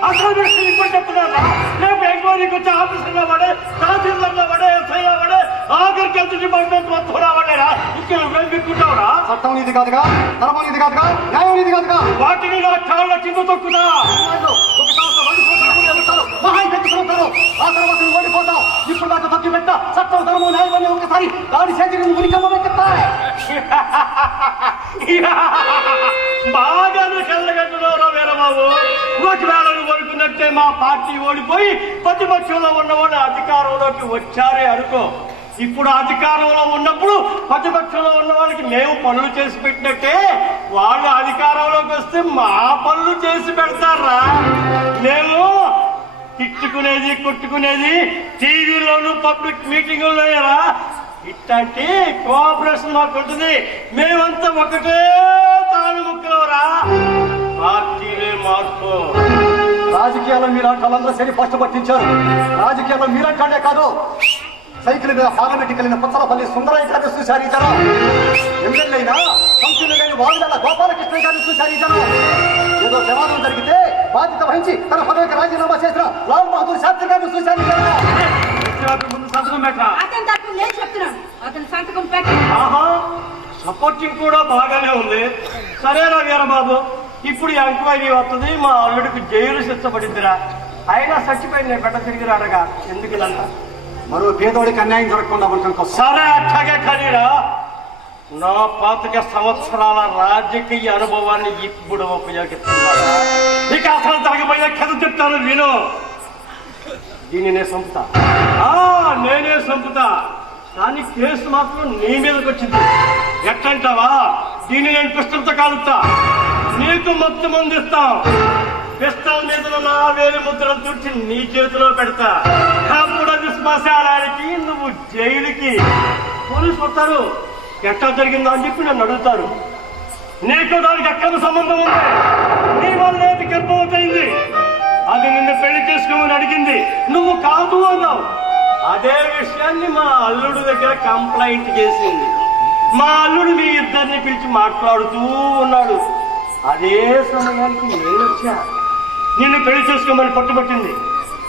అసలు ఇప్పుడు చెప్తున్నారా? రేపు ఎంక్వైరీకి వచ్చి ఆఫీసర్గా పడే, తహసీల్దార్గా పడే, ఎస్ఐగా పడే, ఆఖరికి హెల్త్ డిపార్ట్మెంట్ మొత్తం రావడేరా. ఇక్కడ మేము పెట్టుకుంటావురా? చట్టం నీది కాదుగా, ధర్మం నీది కాదుగా, న్యాయం నీది కాదుగా. వాటిని కాళ్ళ కింద తొక్కుతా. ఒక మహా పెట్టుకుంటారు, ఆ తర్వాత నువ్వు ఓడిపోతావు. ఇప్పుడు దాకా తగ్గి పెట్ట చట్టం ధర్మం న్యాయం ఒకసారి దాడి చేసి నువ్వు ఉనికమ్మెత్తాయి. బాగా కళ్ళగట్టున్నారా వీరబాబు. ఒకవేళ నువ్వు అనుకున్నట్టే మా పార్టీ ఓడిపోయి ప్రతిపక్షంలో ఉన్నవాళ్ళు అధికారంలోకి వచ్చారే అనుకో. ఇప్పుడు అధికారంలో ఉన్నప్పుడు ప్రతిపక్షంలో ఉన్న వాళ్ళకి మేము పనులు చేసి పెట్టినట్టే వాళ్ళు అధికారంలోకి వస్తే మా పనులు చేసి పెడతారా. మేము తిట్టుకునేది కొట్టుకునేది టీవీలోను పబ్లిక్ మీటింగుల్లోనేరా. ఇట్లాంటి కోఆపరేషన్ మాకు ఉంటుంది. మేమంతా ఒకటే తాను ముక్కలవరా. పార్టీలే మార్పు. రాజకీయాల్లో మీలాంటి వాళ్ళందరూ సరి ఫస్ట్ పట్టించారు. రాజకీయాల్లో మీలాంటి కాదు, సైకిల్ మీద పార్లమెంట్కి వెళ్ళిన పుచ్చలపల్లి సుందరయ్య గారిని చూశారు. ఎమ్మెల్యే అయినా కంపెనీలు లేని వాగుల గోపాలకృష్ణ గారిని చూశారు. ఏదో ప్రమాదం జరిగితే బాధ్యత వహించి తన పదవికి రాజీనామా చేసిన లాల్ బహదూర్ శాస్త్రి గారిని చూశారు. ముందు సంతకం పెట్టరా. అతని తప్పు నేను చెప్తున్నాను. అతని సంతకం పెట్టి సపోర్టింగ్ కూడా బాగానే ఉంది. సరేనా వీరబాబు, ఇప్పుడు ఎంక్వైరీ వస్తుంది. మా అల్లుడికి జైలు శిక్ష పడిందిరా. అయినా చచ్చిపోయింది నేను పెట్ట తిరిగి రాడగా. ఎందుకు ఇదంతా? మరో పేదోడికి అన్యాయం జరగకుండా ఉండటం కోసం. సరే అట్లాగే కానీరా. నా 25 సంవత్సరాల రాజకీయ అనుభవాన్ని ఇప్పుడు ఉపయోగిస్తున్నా. ఇక అసలు జరగబోయే కథ చెప్తాను విను. దీన్ని నేను చంపుతా. నేనే చంపుతా. కానీ కేసు మాత్రం నీ మీదకి వచ్చింది. ఎట్లంటావా? దీన్ని నేను పిస్టల్తో కాలుస్తా. నీకు మొత్తం ముందిస్తాం. పిస్టల్ మీద నా వేలి ముద్రలు తుడిచి నీ చేతిలో పెడతా. అప్పుడు అది శ్మశానానికి, నువ్వు జైలుకి. పోలీసు వస్తారు. ఎట్లా జరిగిందా అని చెప్పి నన్ను అడుగుతారు. నీకు దానికి ఎక్కడ సంబంధం ఉంది? నీ వల్ల గర్భవతి అయింది. అడిగింది, నువ్వు కాదు అన్నావు. అదే విషయాన్ని మా అల్లుడు దగ్గర కంప్లైంట్ చేసింది. మా అల్లుడు మీ ఇద్దరిని పిలిచి మాట్లాడుతూ ఉన్నాడు. అదే సమయానికి నేను వచ్చా. నిన్ను పెళ్లి చేసుకోమని పట్టుబట్టింది.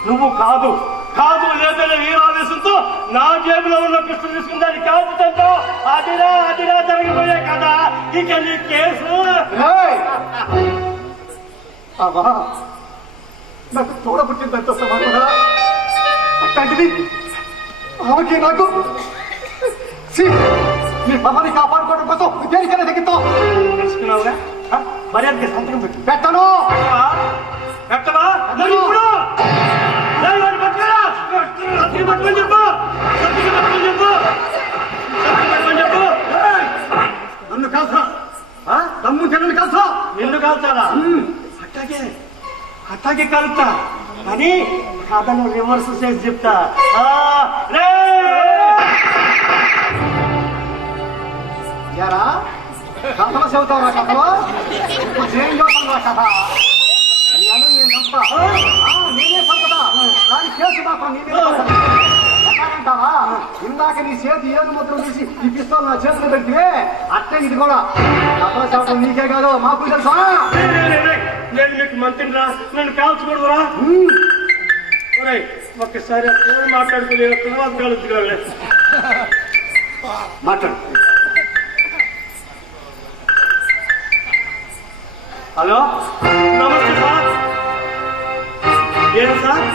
నువ్వు కాదు కాదు లేదనే వీరావేశంతో నా జేబులో ఉన్న పిస్తలు తీసుకుని దాన్ని కాల్చుతంతో అదిరా జరిగిపోయే కదా ఇక నీ కేసు. అమ్మా, నాకు తోడబుట్టిందంత సమాధాన అట్లాంటిది ఆమెకి నాకు మీ బాబాని కాపాడుకోవడం కోసం దేనికైనా తగ్గిస్తాం. తెలుసుకున్నావుగా? మర్యాదకి సంతకం పెట్టు. పెట్టను. పెట్టవా? మరి ఇప్పుడు పట్టుకొని చెప్పు. నన్ను కాల్సా, తమ్ము చెల్లెలు కాల్సా. నిన్ను కాల్చాలా? అట్లాగే కలుపుతా కానీ కథను రివర్స్ చేసి చెప్తా. యారా కథలో చెబుతావు కథలో ఇప్పుడు ఏం చెబుతాను కథ. నేను చంపా, నేనే చంపదా. దాని కేసు మాత్రం నేనే అంటావా? ఇందాక నీ చేతి ఏడు ముద్రలు తీసి ఈ పిస్తోల్ నా చేతిలో పెడితే అట్టే ఇది కూడా కథలో చెప్పడం నీకే కాదు మాకు తెలుసా. నేను మీకు మంత్రిని రా, నన్ను కాల్చకూడదురా. ఒక్కసారి మాట్లాడుకునే తర్వాత కలుద్దులే. మాట్లాడు. హలో, నమస్తే సార్. ఏం సార్?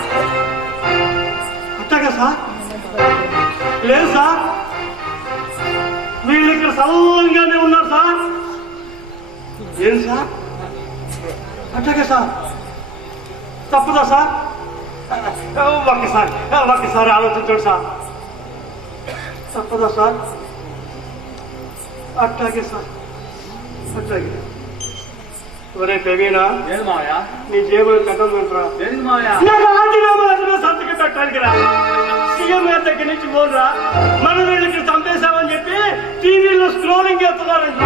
అట్టగా సార్? లేదు సార్, వీళ్ళు ఇక్కడ సల్లంగానే ఉన్నారు సార్. ఏం సార్? అట్టగా సార్, తప్పుదా సార్? ఒక్కసారి ఆలోచించండి సార్. తప్పదా సార్? అట్లాగే సార్, అట్లాగే. ఒరే ప్రవీణా, నీ జేబులో కథలు ఉంటారా? రాజీనామా సంతకం పెట్టడానికి రా. సీఎం గారి దగ్గర నుంచి పోరా, మనం వీళ్ళకి చంపేశామని చెప్పి టీవీలో స్క్రోలింగ్ చేస్తున్నారంట.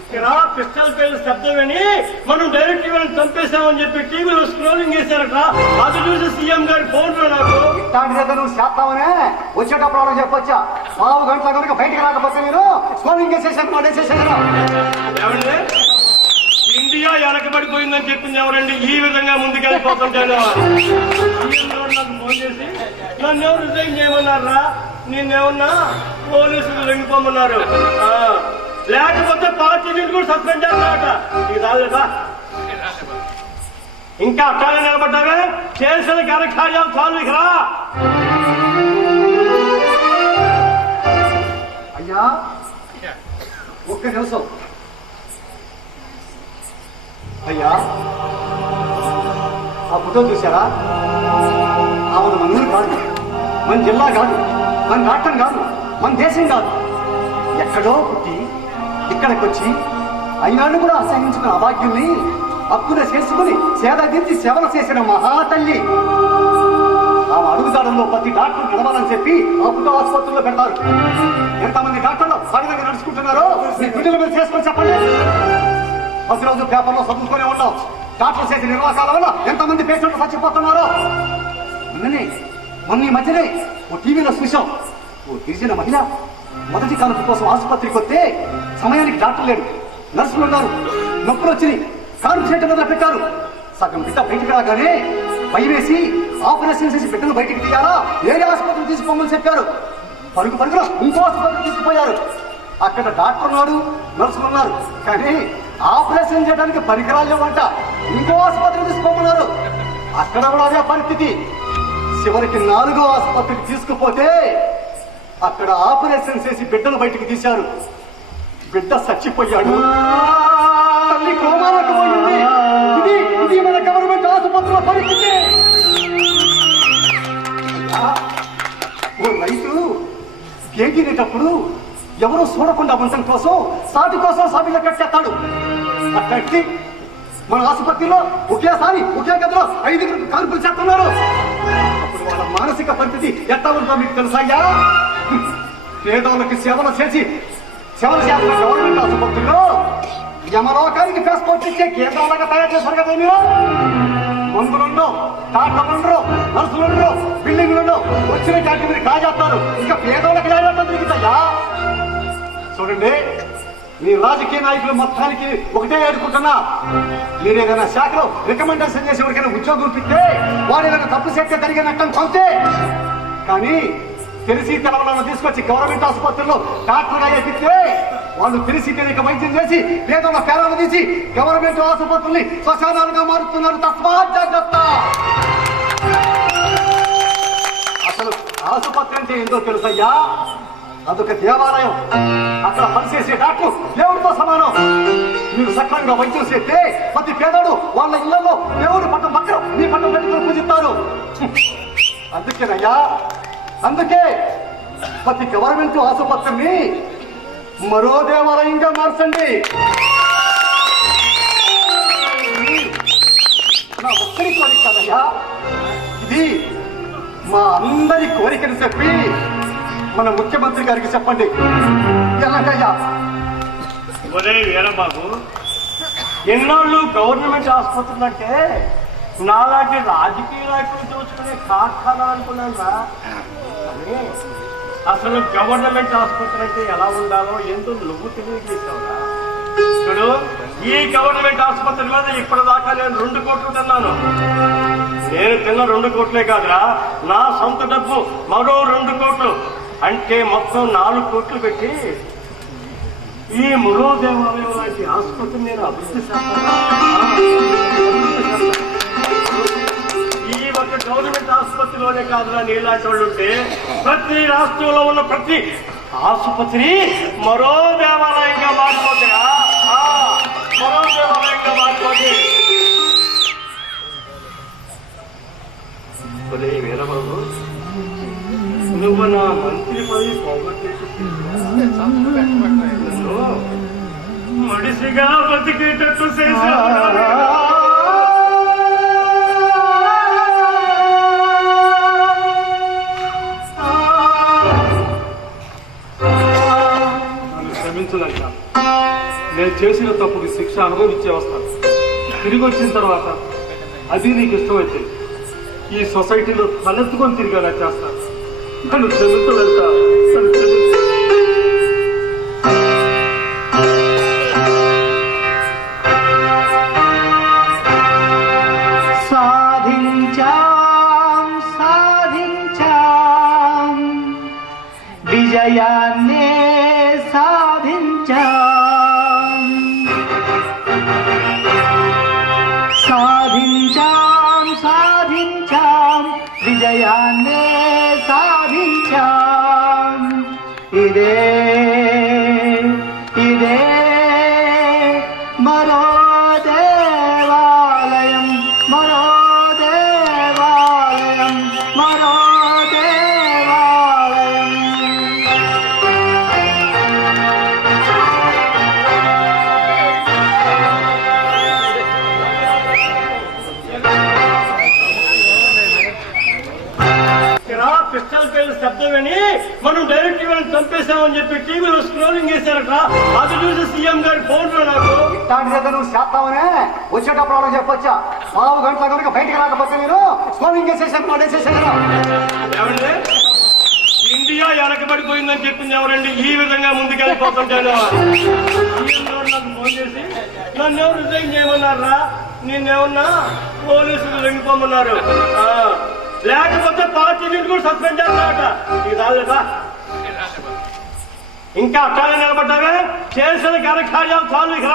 ఇక్కడ పిస్టల్ పేరు శబ్దం విని మనం డైరెక్ట్ గా చంపేశామని చెప్పి టీవీలో స్క్రోలింగ్ చేశారట. అది చూసి సీఎం గారి ఫోన్ లో నాకు ఇట్లాంటిది నువ్వు చేస్తావనే వచ్చేటప్పుడు అలా చెప్పొచ్చా. 4 గంటల కనుక బయటకు రాకపోతే మీరు స్కోరింగ్ చేసేసాను చేసేసాను. ఏమండి, ఇండియా వెనకబడిపోయిందని చెప్పింది ఎవరండి? ఈ విధంగా ముందుకెళ్ళిపోతుంటాను. నాకు ఫోన్ చేసి నన్ను ఎవరు రిజైన్ చేయమన్నారా? నేనేమన్నా పోలీసులు లొంగిపోమన్నారు. లేకపోతే పార్టీ నుంచి కూడా సస్పెండ్ చేస్తారట. ఇది రాలేదా? ఇంకా అట్టానే నిలబడ్డావే, చేసిన ఘనకార్యాలు చాలు. ఇక రా. అయ్యా ఒక్క నిమిషం. అయ్యా ఆ ఫోటో చూసారా? ఆమె మన ఊరు కాదు, మన జిల్లా కాదు, మన రాష్ట్రం కాదు, మన దేశం కాదు. ఎక్కడో పుట్టి ఇక్కడికి వచ్చి అయినాడు కూడా అసహించుకున్న అభాగ్యుల్ని హక్కున చేసుకుని సేద తీర్చి సేవలు చేసిన మహాతల్లి. ఆమె అడుగుదాడంలో ప్రతి డాక్టర్ నడవాలని చెప్పి ఆ ఫోటో ఆసుపత్రుల్లో పెడతారు. ఎంతమంది డాక్టర్లు సరిగ్గా నడుచుకుంటున్నారో మీ గుడ్డల మీద చేసుకొని చెప్పండి. ప్రతిరోజు పేపర్లో చదువుకునే ఉంటాం. డాక్టర్ చేసిన నిర్వాసాల వల్ల ఎంతమంది పేషెంట్లు చచ్చిపోతున్నారో. మొన్న ఈ మధ్యనే ఓ టీవీలో చూసాం. ఓ గిరిజన మహిళ మొదటి కానుక కోసం ఆసుపత్రికి వస్తే సమయానికి డాక్టర్ లేడు, నర్సులు ఉన్నారు, నొప్పులు వచ్చినాయి, కానుక చేయటం మొదలు పెట్టారు. సగం బిడ్డ బయటికి రాగానే భయవేసి ఆపరేషన్ చేసి బిడ్డను బయటికి తీయాలా, వేరే ఆసుపత్రికి తీసుకోమని చెప్పారు. పరుగులో ఇంకో ఆసుపత్రికి తీసుకుపోయారు. అక్కడ డాక్టర్ ఉన్నాడు, నర్సులు ఉన్నారు, కానీ ఆపరేషన్ చేయడానికి పరికరాలు లేవంట. ఇంకో ఆసుపత్రికి తీసుకోమన్నారు. అక్కడ కూడా అదే పరిస్థితి. చివరికి 4వ ఆసుపత్రికి తీసుకుపోతే అక్కడ ఆపరేషన్ చేసి బిడ్డను బయటికి తీశారు. బిడ్డ చచ్చిపోయాడు. తల్లి కోమాలకు పోయింది. ఇది మన గవర్నమెంట్ ఆసుపత్రుల పరిస్థితి. ఓ రైతు గేగినేటప్పుడు ఎవరో చూడకుండా ఉండటం కోసం సాటిలో కట్టేస్తాడు. కట్టి మన ఆసుపత్రిలో ఒకేసారి ఒకే గదిలో 5 కాన్పులు చేస్తున్నారు. అప్పుడు వాళ్ళ మానసిక పరిస్థితి ఎట్లా ఉంటుందో మీకు తెలుసాయ్యా? పేదోళ్ళకి సేవలు చేస్తున్న గవర్నమెంట్ ఆసుపత్రిలో యమలోకానికి పాస్పోర్ట్ ఇచ్చే కేంద్రాలుగా తయారు చేశారు కదా మీరు. మందులుండవు, డాక్టర్లుండరు, నర్సులుండరు, బిల్డింగ్లుండవు. వచ్చిన కాటి మీరు కాజేస్తారు. ఇంకా పేదోళ్ళకి రాజాటం తిరుగుతాయా? చూడండి, మీ రాజకీయ నాయకులు మొత్తానికి ఒకటే ఏడుకుంటున్నా, మీరు ఏదైనా శాఖలో రికమెండేషన్ చేసి ఎవరికైనా ఉద్యోగం పిస్తే వాడు ఏదైనా తప్పు చేస్తే జరిగే నష్టం కొంతే. కానీ తెలిసి తెలవలను తీసుకొచ్చి గవర్నమెంట్ ఆసుపత్రుల్లో డాక్టర్గా ఎక్కిస్తే వాళ్ళు తెలిసి తెలియక వైద్యం చేసి పేదోళ్ళ పేరాలు తీసి గవర్నమెంట్ ఆసుపత్రుల్ని శ్మశానాలుగా మారుతున్నారు. తస్మాత్ జాగ్రత్త. అసలు ఆసుపత్రి అంటే ఏంటో తెలుసయ్యా? అదొక దేవాలయం. అక్కడ పనిచేసే డాక్టర్ దేవుడితో సమానం. మీరు సక్రమంగా వైద్యం చేస్తే ప్రతి పేదోడు వాళ్ళ ఇళ్లలో దేవుడు పట్టం పక్కన మీ పట్టం పెట్టుకుని పూజిస్తారు. అందుకే ప్రతి గవర్నమెంట్ ఆసుపత్రిని మరో దేవాలయంగా మార్చండి. నా ఒక్కరి కోరిక కదయ్యా, ఇది మా అందరి కోరికని చెప్పి మన ముఖ్యమంత్రి గారికి చెప్పండి. ఎలాగయ్యా? ఒరే వీరబాబు, ఎన్నోళ్ళు గవర్నమెంట్ ఆసుపత్రులు అంటే నాలాంటి రాజకీయ నాయకులు చూసుకునే కార్ఖానా అనుకున్నారా? అసలు గవర్నమెంట్ ఆసుపత్రి అంటే ఎలా ఉండాలో ఎందుకు నువ్వు తెలియజేసావురా? చూడు, ఈ గవర్నమెంట్ ఆసుపత్రి మీద ఇప్పటిదాకా నేను 2 కోట్లు తిన్నాను. నేను తిన్న 2 కోట్లే కాదురా, నా సొంత డబ్బు మరో 2 కోట్లు, అంటే మొత్తం 4 కోట్లు పెట్టి ఈ మరో దేవాలయం లాంటి ఆసుపత్రి నేను అభివృద్ధి చేస్తాను. ఈ ఒక గవర్నమెంట్ ఆసుపత్రిలోనే కాదురా నీలాంటి వాళ్ళు ఉంటే ప్రతి రాష్ట్రంలో ఉన్న ప్రతి ఆసుపత్రి మరో దేవాలయంగా మారిపోతాయా? మరో దేవాలయంగా మారిపోతే వీరబాబు, నువ్వు నా మంత్రి పదవి పోగొట్టేసి మనిషిగా బతికేటట్టు చేశావు. క్షమించలేక నేను చేసిన తప్పుకి శిక్ష అనుభవించే వస్తాను. తిరిగి వచ్చిన తర్వాత అది నీకు ఇష్టమైతే ఈ సొసైటీలో తలెత్తుకొని తిరిగేలా చేస్తాను. నన్ను క్షమించలేక సాధించాం విజయాన్నే సాధించాం విజయాన్నే సాధించాం. ఇదే మరో దేవాలయం, మరో దేవాలయం, మరో దేవాలయం. పిస్టల్ పేరు శబ్దం అని మనం డైరెక్ట్ వాళ్ళని చంపేశామని చెప్పి టీవీలో స్క్రోలింగ్ చేశారట. అది చూసి సీఎం గారి ఫోన్ లో నాకు ఇట్లాంటి దగ్గర నువ్వు చేస్తావనే వచ్చేటప్పుడు అలా చెప్పొచ్చా? 4 గంటల కనుక బయటకు రాకపోతే నేను స్కోరింగ్ చేసేసాను, పడేసేసాను. ఏమండి, ఇండియా వెనకబడిపోయిందని చెప్పింది ఎవరండి? ఈ విధంగా ముందుకెళ్ళిపోతుంటాను. సీఎం గారు నాకు ఫోన్ చేసి నన్ను ఎవరు రిజైన్ చేయమన్నారా? నిన్నేమన్నా పోలీసులు లొంగిపోమన్నారు, లేకపోతే పార్టీ నుంచి కూడా సస్పెండ్ చేస్తారట. ఇది రాలేదా? ఇంకా అట్టానే నిలబడ్డావే? చేసిన ఘనకార్యాలు చాలు ఇక్కడ.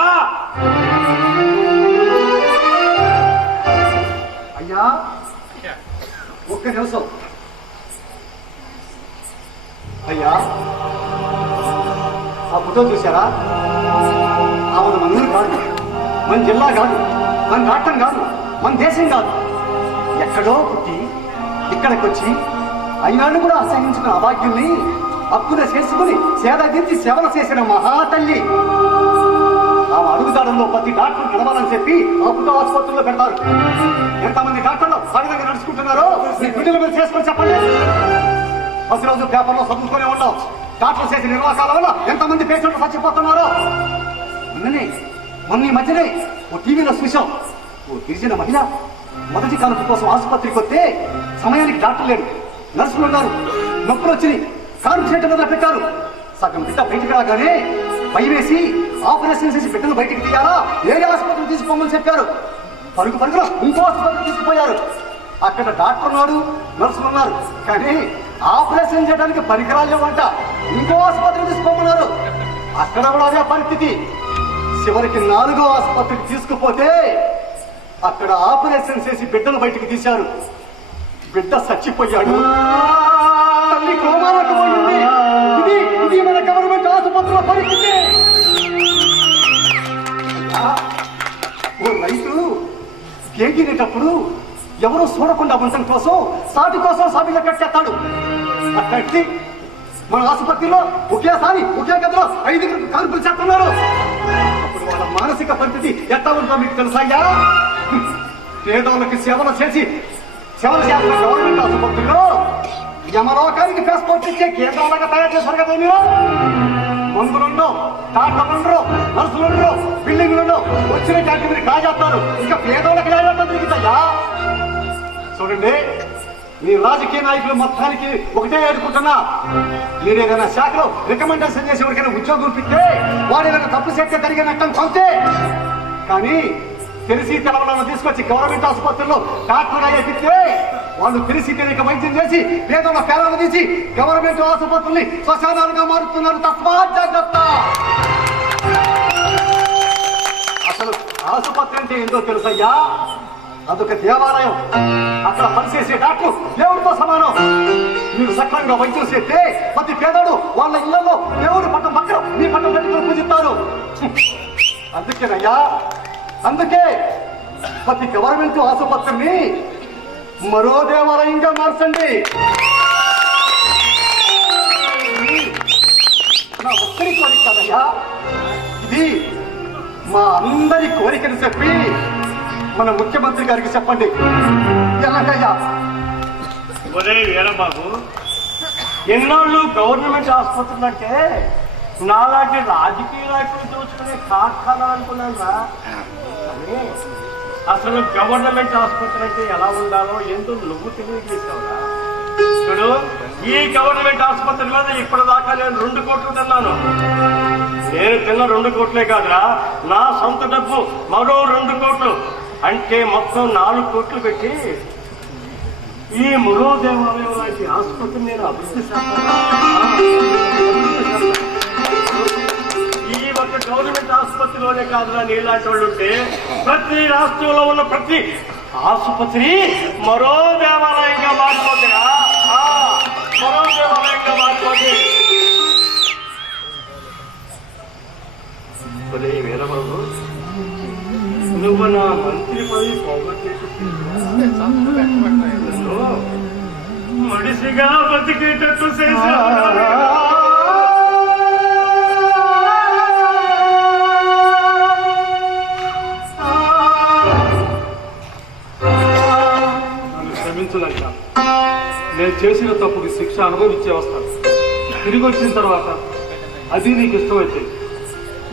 అయ్యా ఒక్క నిమిషం. అయ్యా ఆ ఫోటో చూసారా? ఆమె మందిని కాదు, మన జిల్లా కాదు, మన రాష్ట్రం కాదు, మన దేశం కాదు, ఎక్కడో పుట్టి ఇక్కడికి వచ్చి అయినాడు కూడా అసహించుకున్న అభాగ్యుల్ని హక్కున చేసుకుని సేద తీర్చి సేవలు చేసిన మహాతల్లి. ఆమె అడుగుదాడంలో ప్రతి డాక్టర్ నడవాలని చెప్పి ఆ ఫోటో ఆసుపత్రుల్లో పెడతారు. ఎంతమంది డాక్టర్లు ఆ విధంగా నడుచుకుంటున్నారో మీ బిడ్డల మీద చేసుకొని చెప్పండి. ప్రతిరోజు పేపర్లో చదువుతూనే ఉన్నాం. డాక్టర్లు చేసిన నిర్వాకాల వల్ల ఎంతమంది పేషెంట్లు చచ్చిపోతున్నారో. మొన్న ఈ మధ్యనే ఓ టీవీలో చూసాం. ఓ గిరిజన మహిళ మొదటి కానుక కోసం ఆసుపత్రికి వస్తే సమయానికి డాక్టర్ లేడు, నర్సులు ఉన్నారు, నొప్పులు వచ్చి కానుక చేయటం మొదలు పెట్టారు. సగం బిడ్డ బయటికి రాగానే పైవేసి ఆపరేషన్ చేసి బిడ్డను బయటికి తీయాలా, వేరే ఆసుపత్రికి తీసుకోమని చెప్పారు. పరుగు పరుగులో ఇంకో ఆసుపత్రికి తీసుకుపోయారు. అక్కడ డాక్టర్ ఉన్నాడు, నర్సులు ఉన్నారు, కానీ ఆపరేషన్ చేయడానికి పరికరాలు లేవంట. ఇంకో ఆసుపత్రికి తీసుకోమన్నారు. అక్కడ కూడా అదే పరిస్థితి. చివరికి 4వ ఆసుపత్రికి తీసుకుపోతే అక్కడ ఆపరేషన్ చేసి బిడ్డను బయటికి తీశారు. బిడ్డ చచ్చిపోయాడు. తల్లి కోమాలకు పోయింది. ఇది మన గవర్నమెంట్ ఆసుపత్రుల పరిస్థితి. ఓ రైతు గేగినేటప్పుడు ఎవరో చూడకుండా ఉండటం కోసం సాటిగా కట్టేస్తాడు. అక్కడికి మన ఆసుపత్రిలో ఒకే గదిలో 5 కానుకలు చేస్తున్నారు. అప్పుడు వాళ్ళ మానసిక పరిస్థితి ఎట్లా ఉందో మీకు తెలుసాయ్యా? పేదోళ్ళకి సేవలు చేస్తున్న గవర్నమెంట్ ఆసుపత్రిలో యమలోకానికి పాస్పోర్ట్ ఇచ్చే కేంద్రాలుగా తయారు చేశారు కదా మీరు. మందులుండో, డాక్టర్లుండో, నర్సులుండో, బిల్డింగ్లుండో, వచ్చిన కాకి మీరు కాజేస్తారు. ఇంకా పేదోళ్ళకి రాయడం తిరుగుతాయా? చూడండి, మీ రాజకీయ నాయకులు మొత్తానికి ఒకటే ఏడుకుంటున్నా, మీరు ఏదైనా శాఖలో రికమెండేషన్ చేసి ఎవరికైనా ఉద్యోగం పిస్తే వాడు ఏదైనా తప్పు చేస్తే జరిగే నష్టం కొంతే. కానీ తెలిసి తెలవలను తీసుకొచ్చి గవర్నమెంట్ ఆసుపత్రుల్లో డాక్టర్గా వేపిస్తే వాళ్ళు తెలిసి తెలియక వైద్యం చేసి పేదల పేదలు తీసి గవర్నమెంట్ ఆసుపత్రుల్ని శ్మశానాలుగా మారుతున్నారు. తప్ప జాగ్రత్త. అసలు ఆసుపత్రి అంటే ఏంటో తెలుసయ్యా? అదొక దేవాలయం. అక్కడ పనిచేసే డాక్టర్ దేవుడితో సమానం. మీరు సక్రమంగా వైద్యం చేస్తే ప్రతి పేదోడు వాళ్ళ ఇళ్లలో దేవుడు పట్టం పక్కన మీ పట్టం పెట్టుకుని పూజిస్తారు. అందుకే ప్రతి గవర్నమెంట్ ఆసుపత్రిని మరో దేవాలయంగా మార్చండి. నా ఒక్కరి కోరిక కదయ్యా, ఇది మా అందరి కోరికని చెప్పి మన ముఖ్యమంత్రి గారికి చెప్పండి. ఎలాగయ్యా? ఒరే వీరబాబు, ఎన్నోళ్ళు గవర్నమెంట్ ఆసుపత్రులు అంటే నాలాంటి రాజకీయ నాయకులు దోచుకునే కార్ఖానా అనుకున్నారా? అసలు గవర్నమెంట్ ఆసుపత్రి అంటే ఎలా ఉండాలో ఎంతో నువ్వు తెలియజేసావురా. ఇప్పుడు ఈ గవర్నమెంట్ ఆసుపత్రి మీద ఇప్పటిదాకా నేను 2 కోట్లు తిన్నాను. నేను తిన్న 2 కోట్లే కాదురా, నా సొంత డబ్బు మరో 2 కోట్లు, అంటే మొత్తం 4 కోట్లు పెట్టి ఈ మరో దేవాలయం లాంటి ఆసుపత్రిని నేను అభివృద్ధి చేస్తాను. ఈ ఒక గవర్నమెంట్ ఆసుపత్రిలోనే కాదురా నీలాంటి వాళ్ళు ఉంటే ప్రతి రాష్ట్రంలో ఉన్న ప్రతి ఆసుపత్రి మరో దేవాలయంగా మారిపోతాయా? మరో దేవాలయంగా మారిపోతే వీరబాబు, నువ్వు నా మంత్రి పదవి పోగొట్టేసి మనిషిగా బతికేటట్టు చేశావు. క్షమించలేక నేను చేసిన తప్పుకి శిక్ష అనుభవించే వస్తాను. తిరిగి వచ్చిన తర్వాత అది నీకు ఇష్టమైతే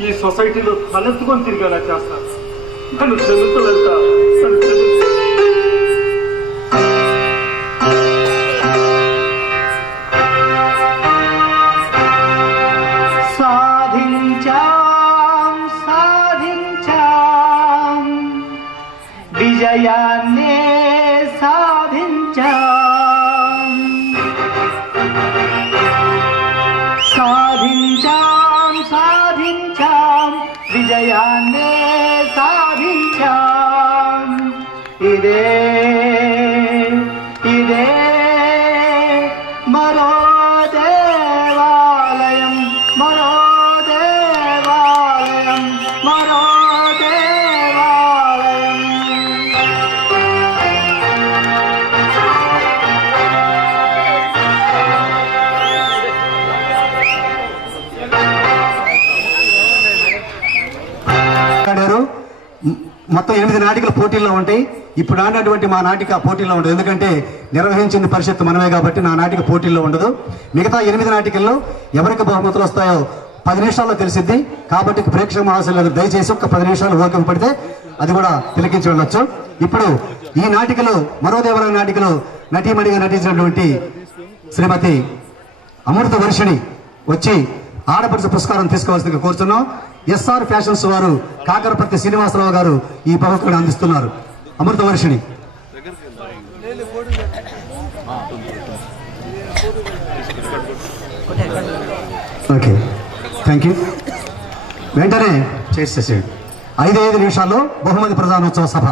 ఈ సొసైటీలో తలెత్తుకొని తిరిగేలా చేస్తాను. నన్ను క్షమించలేక విజయాన్నే సాధించాం విజయాన్నే సాధించాం. ఇదే మరో దేవాలయం, మరో దేవాలయం, మరో దేవాలయం. మొత్తం 8 నాటికలు పోటీల్లో ఉంటాయి. ఇప్పుడు ఆడినటువంటి మా నాటిక పోటీల్లో ఉండదు, ఎందుకంటే నిర్వహించింది పరిషత్తు మనమే కాబట్టి నా నాటిక పోటీల్లో ఉండదు. మిగతా 8 నాటికల్లో ఎవరికి బహుమతులు వస్తాయో 10 నిమిషాల్లో తెలిసిద్ది. కాబట్టి ప్రేక్షక మహాశయులు దయచేసి ఒక 10 నిమిషాలు ఓపిక పడితే అది కూడా తిలకించి వెళ్ళొచ్చు. ఇప్పుడు ఈ నాటికలో మరో దేవరాయ నాటికలో నటీమణిగా నటించినటువంటి శ్రీమతి అమృత వర్షిణి వచ్చి ఆడపడుచు పురస్కారం తీసుకోవాల్సిందిగా కోరుతున్నాం. ఎస్ఆర్ ఫ్యాషన్స్ వారు కాకరపర్తి శ్రీనివాసరావు గారు ఈ బహుమతిని అందిస్తున్నారు. Amrutha Varshini. Okay, thank you. వెంటనే చేసేసేయండి. 5 నిమిషాల్లో బహుమతి ప్రధానోత్సవ సభ.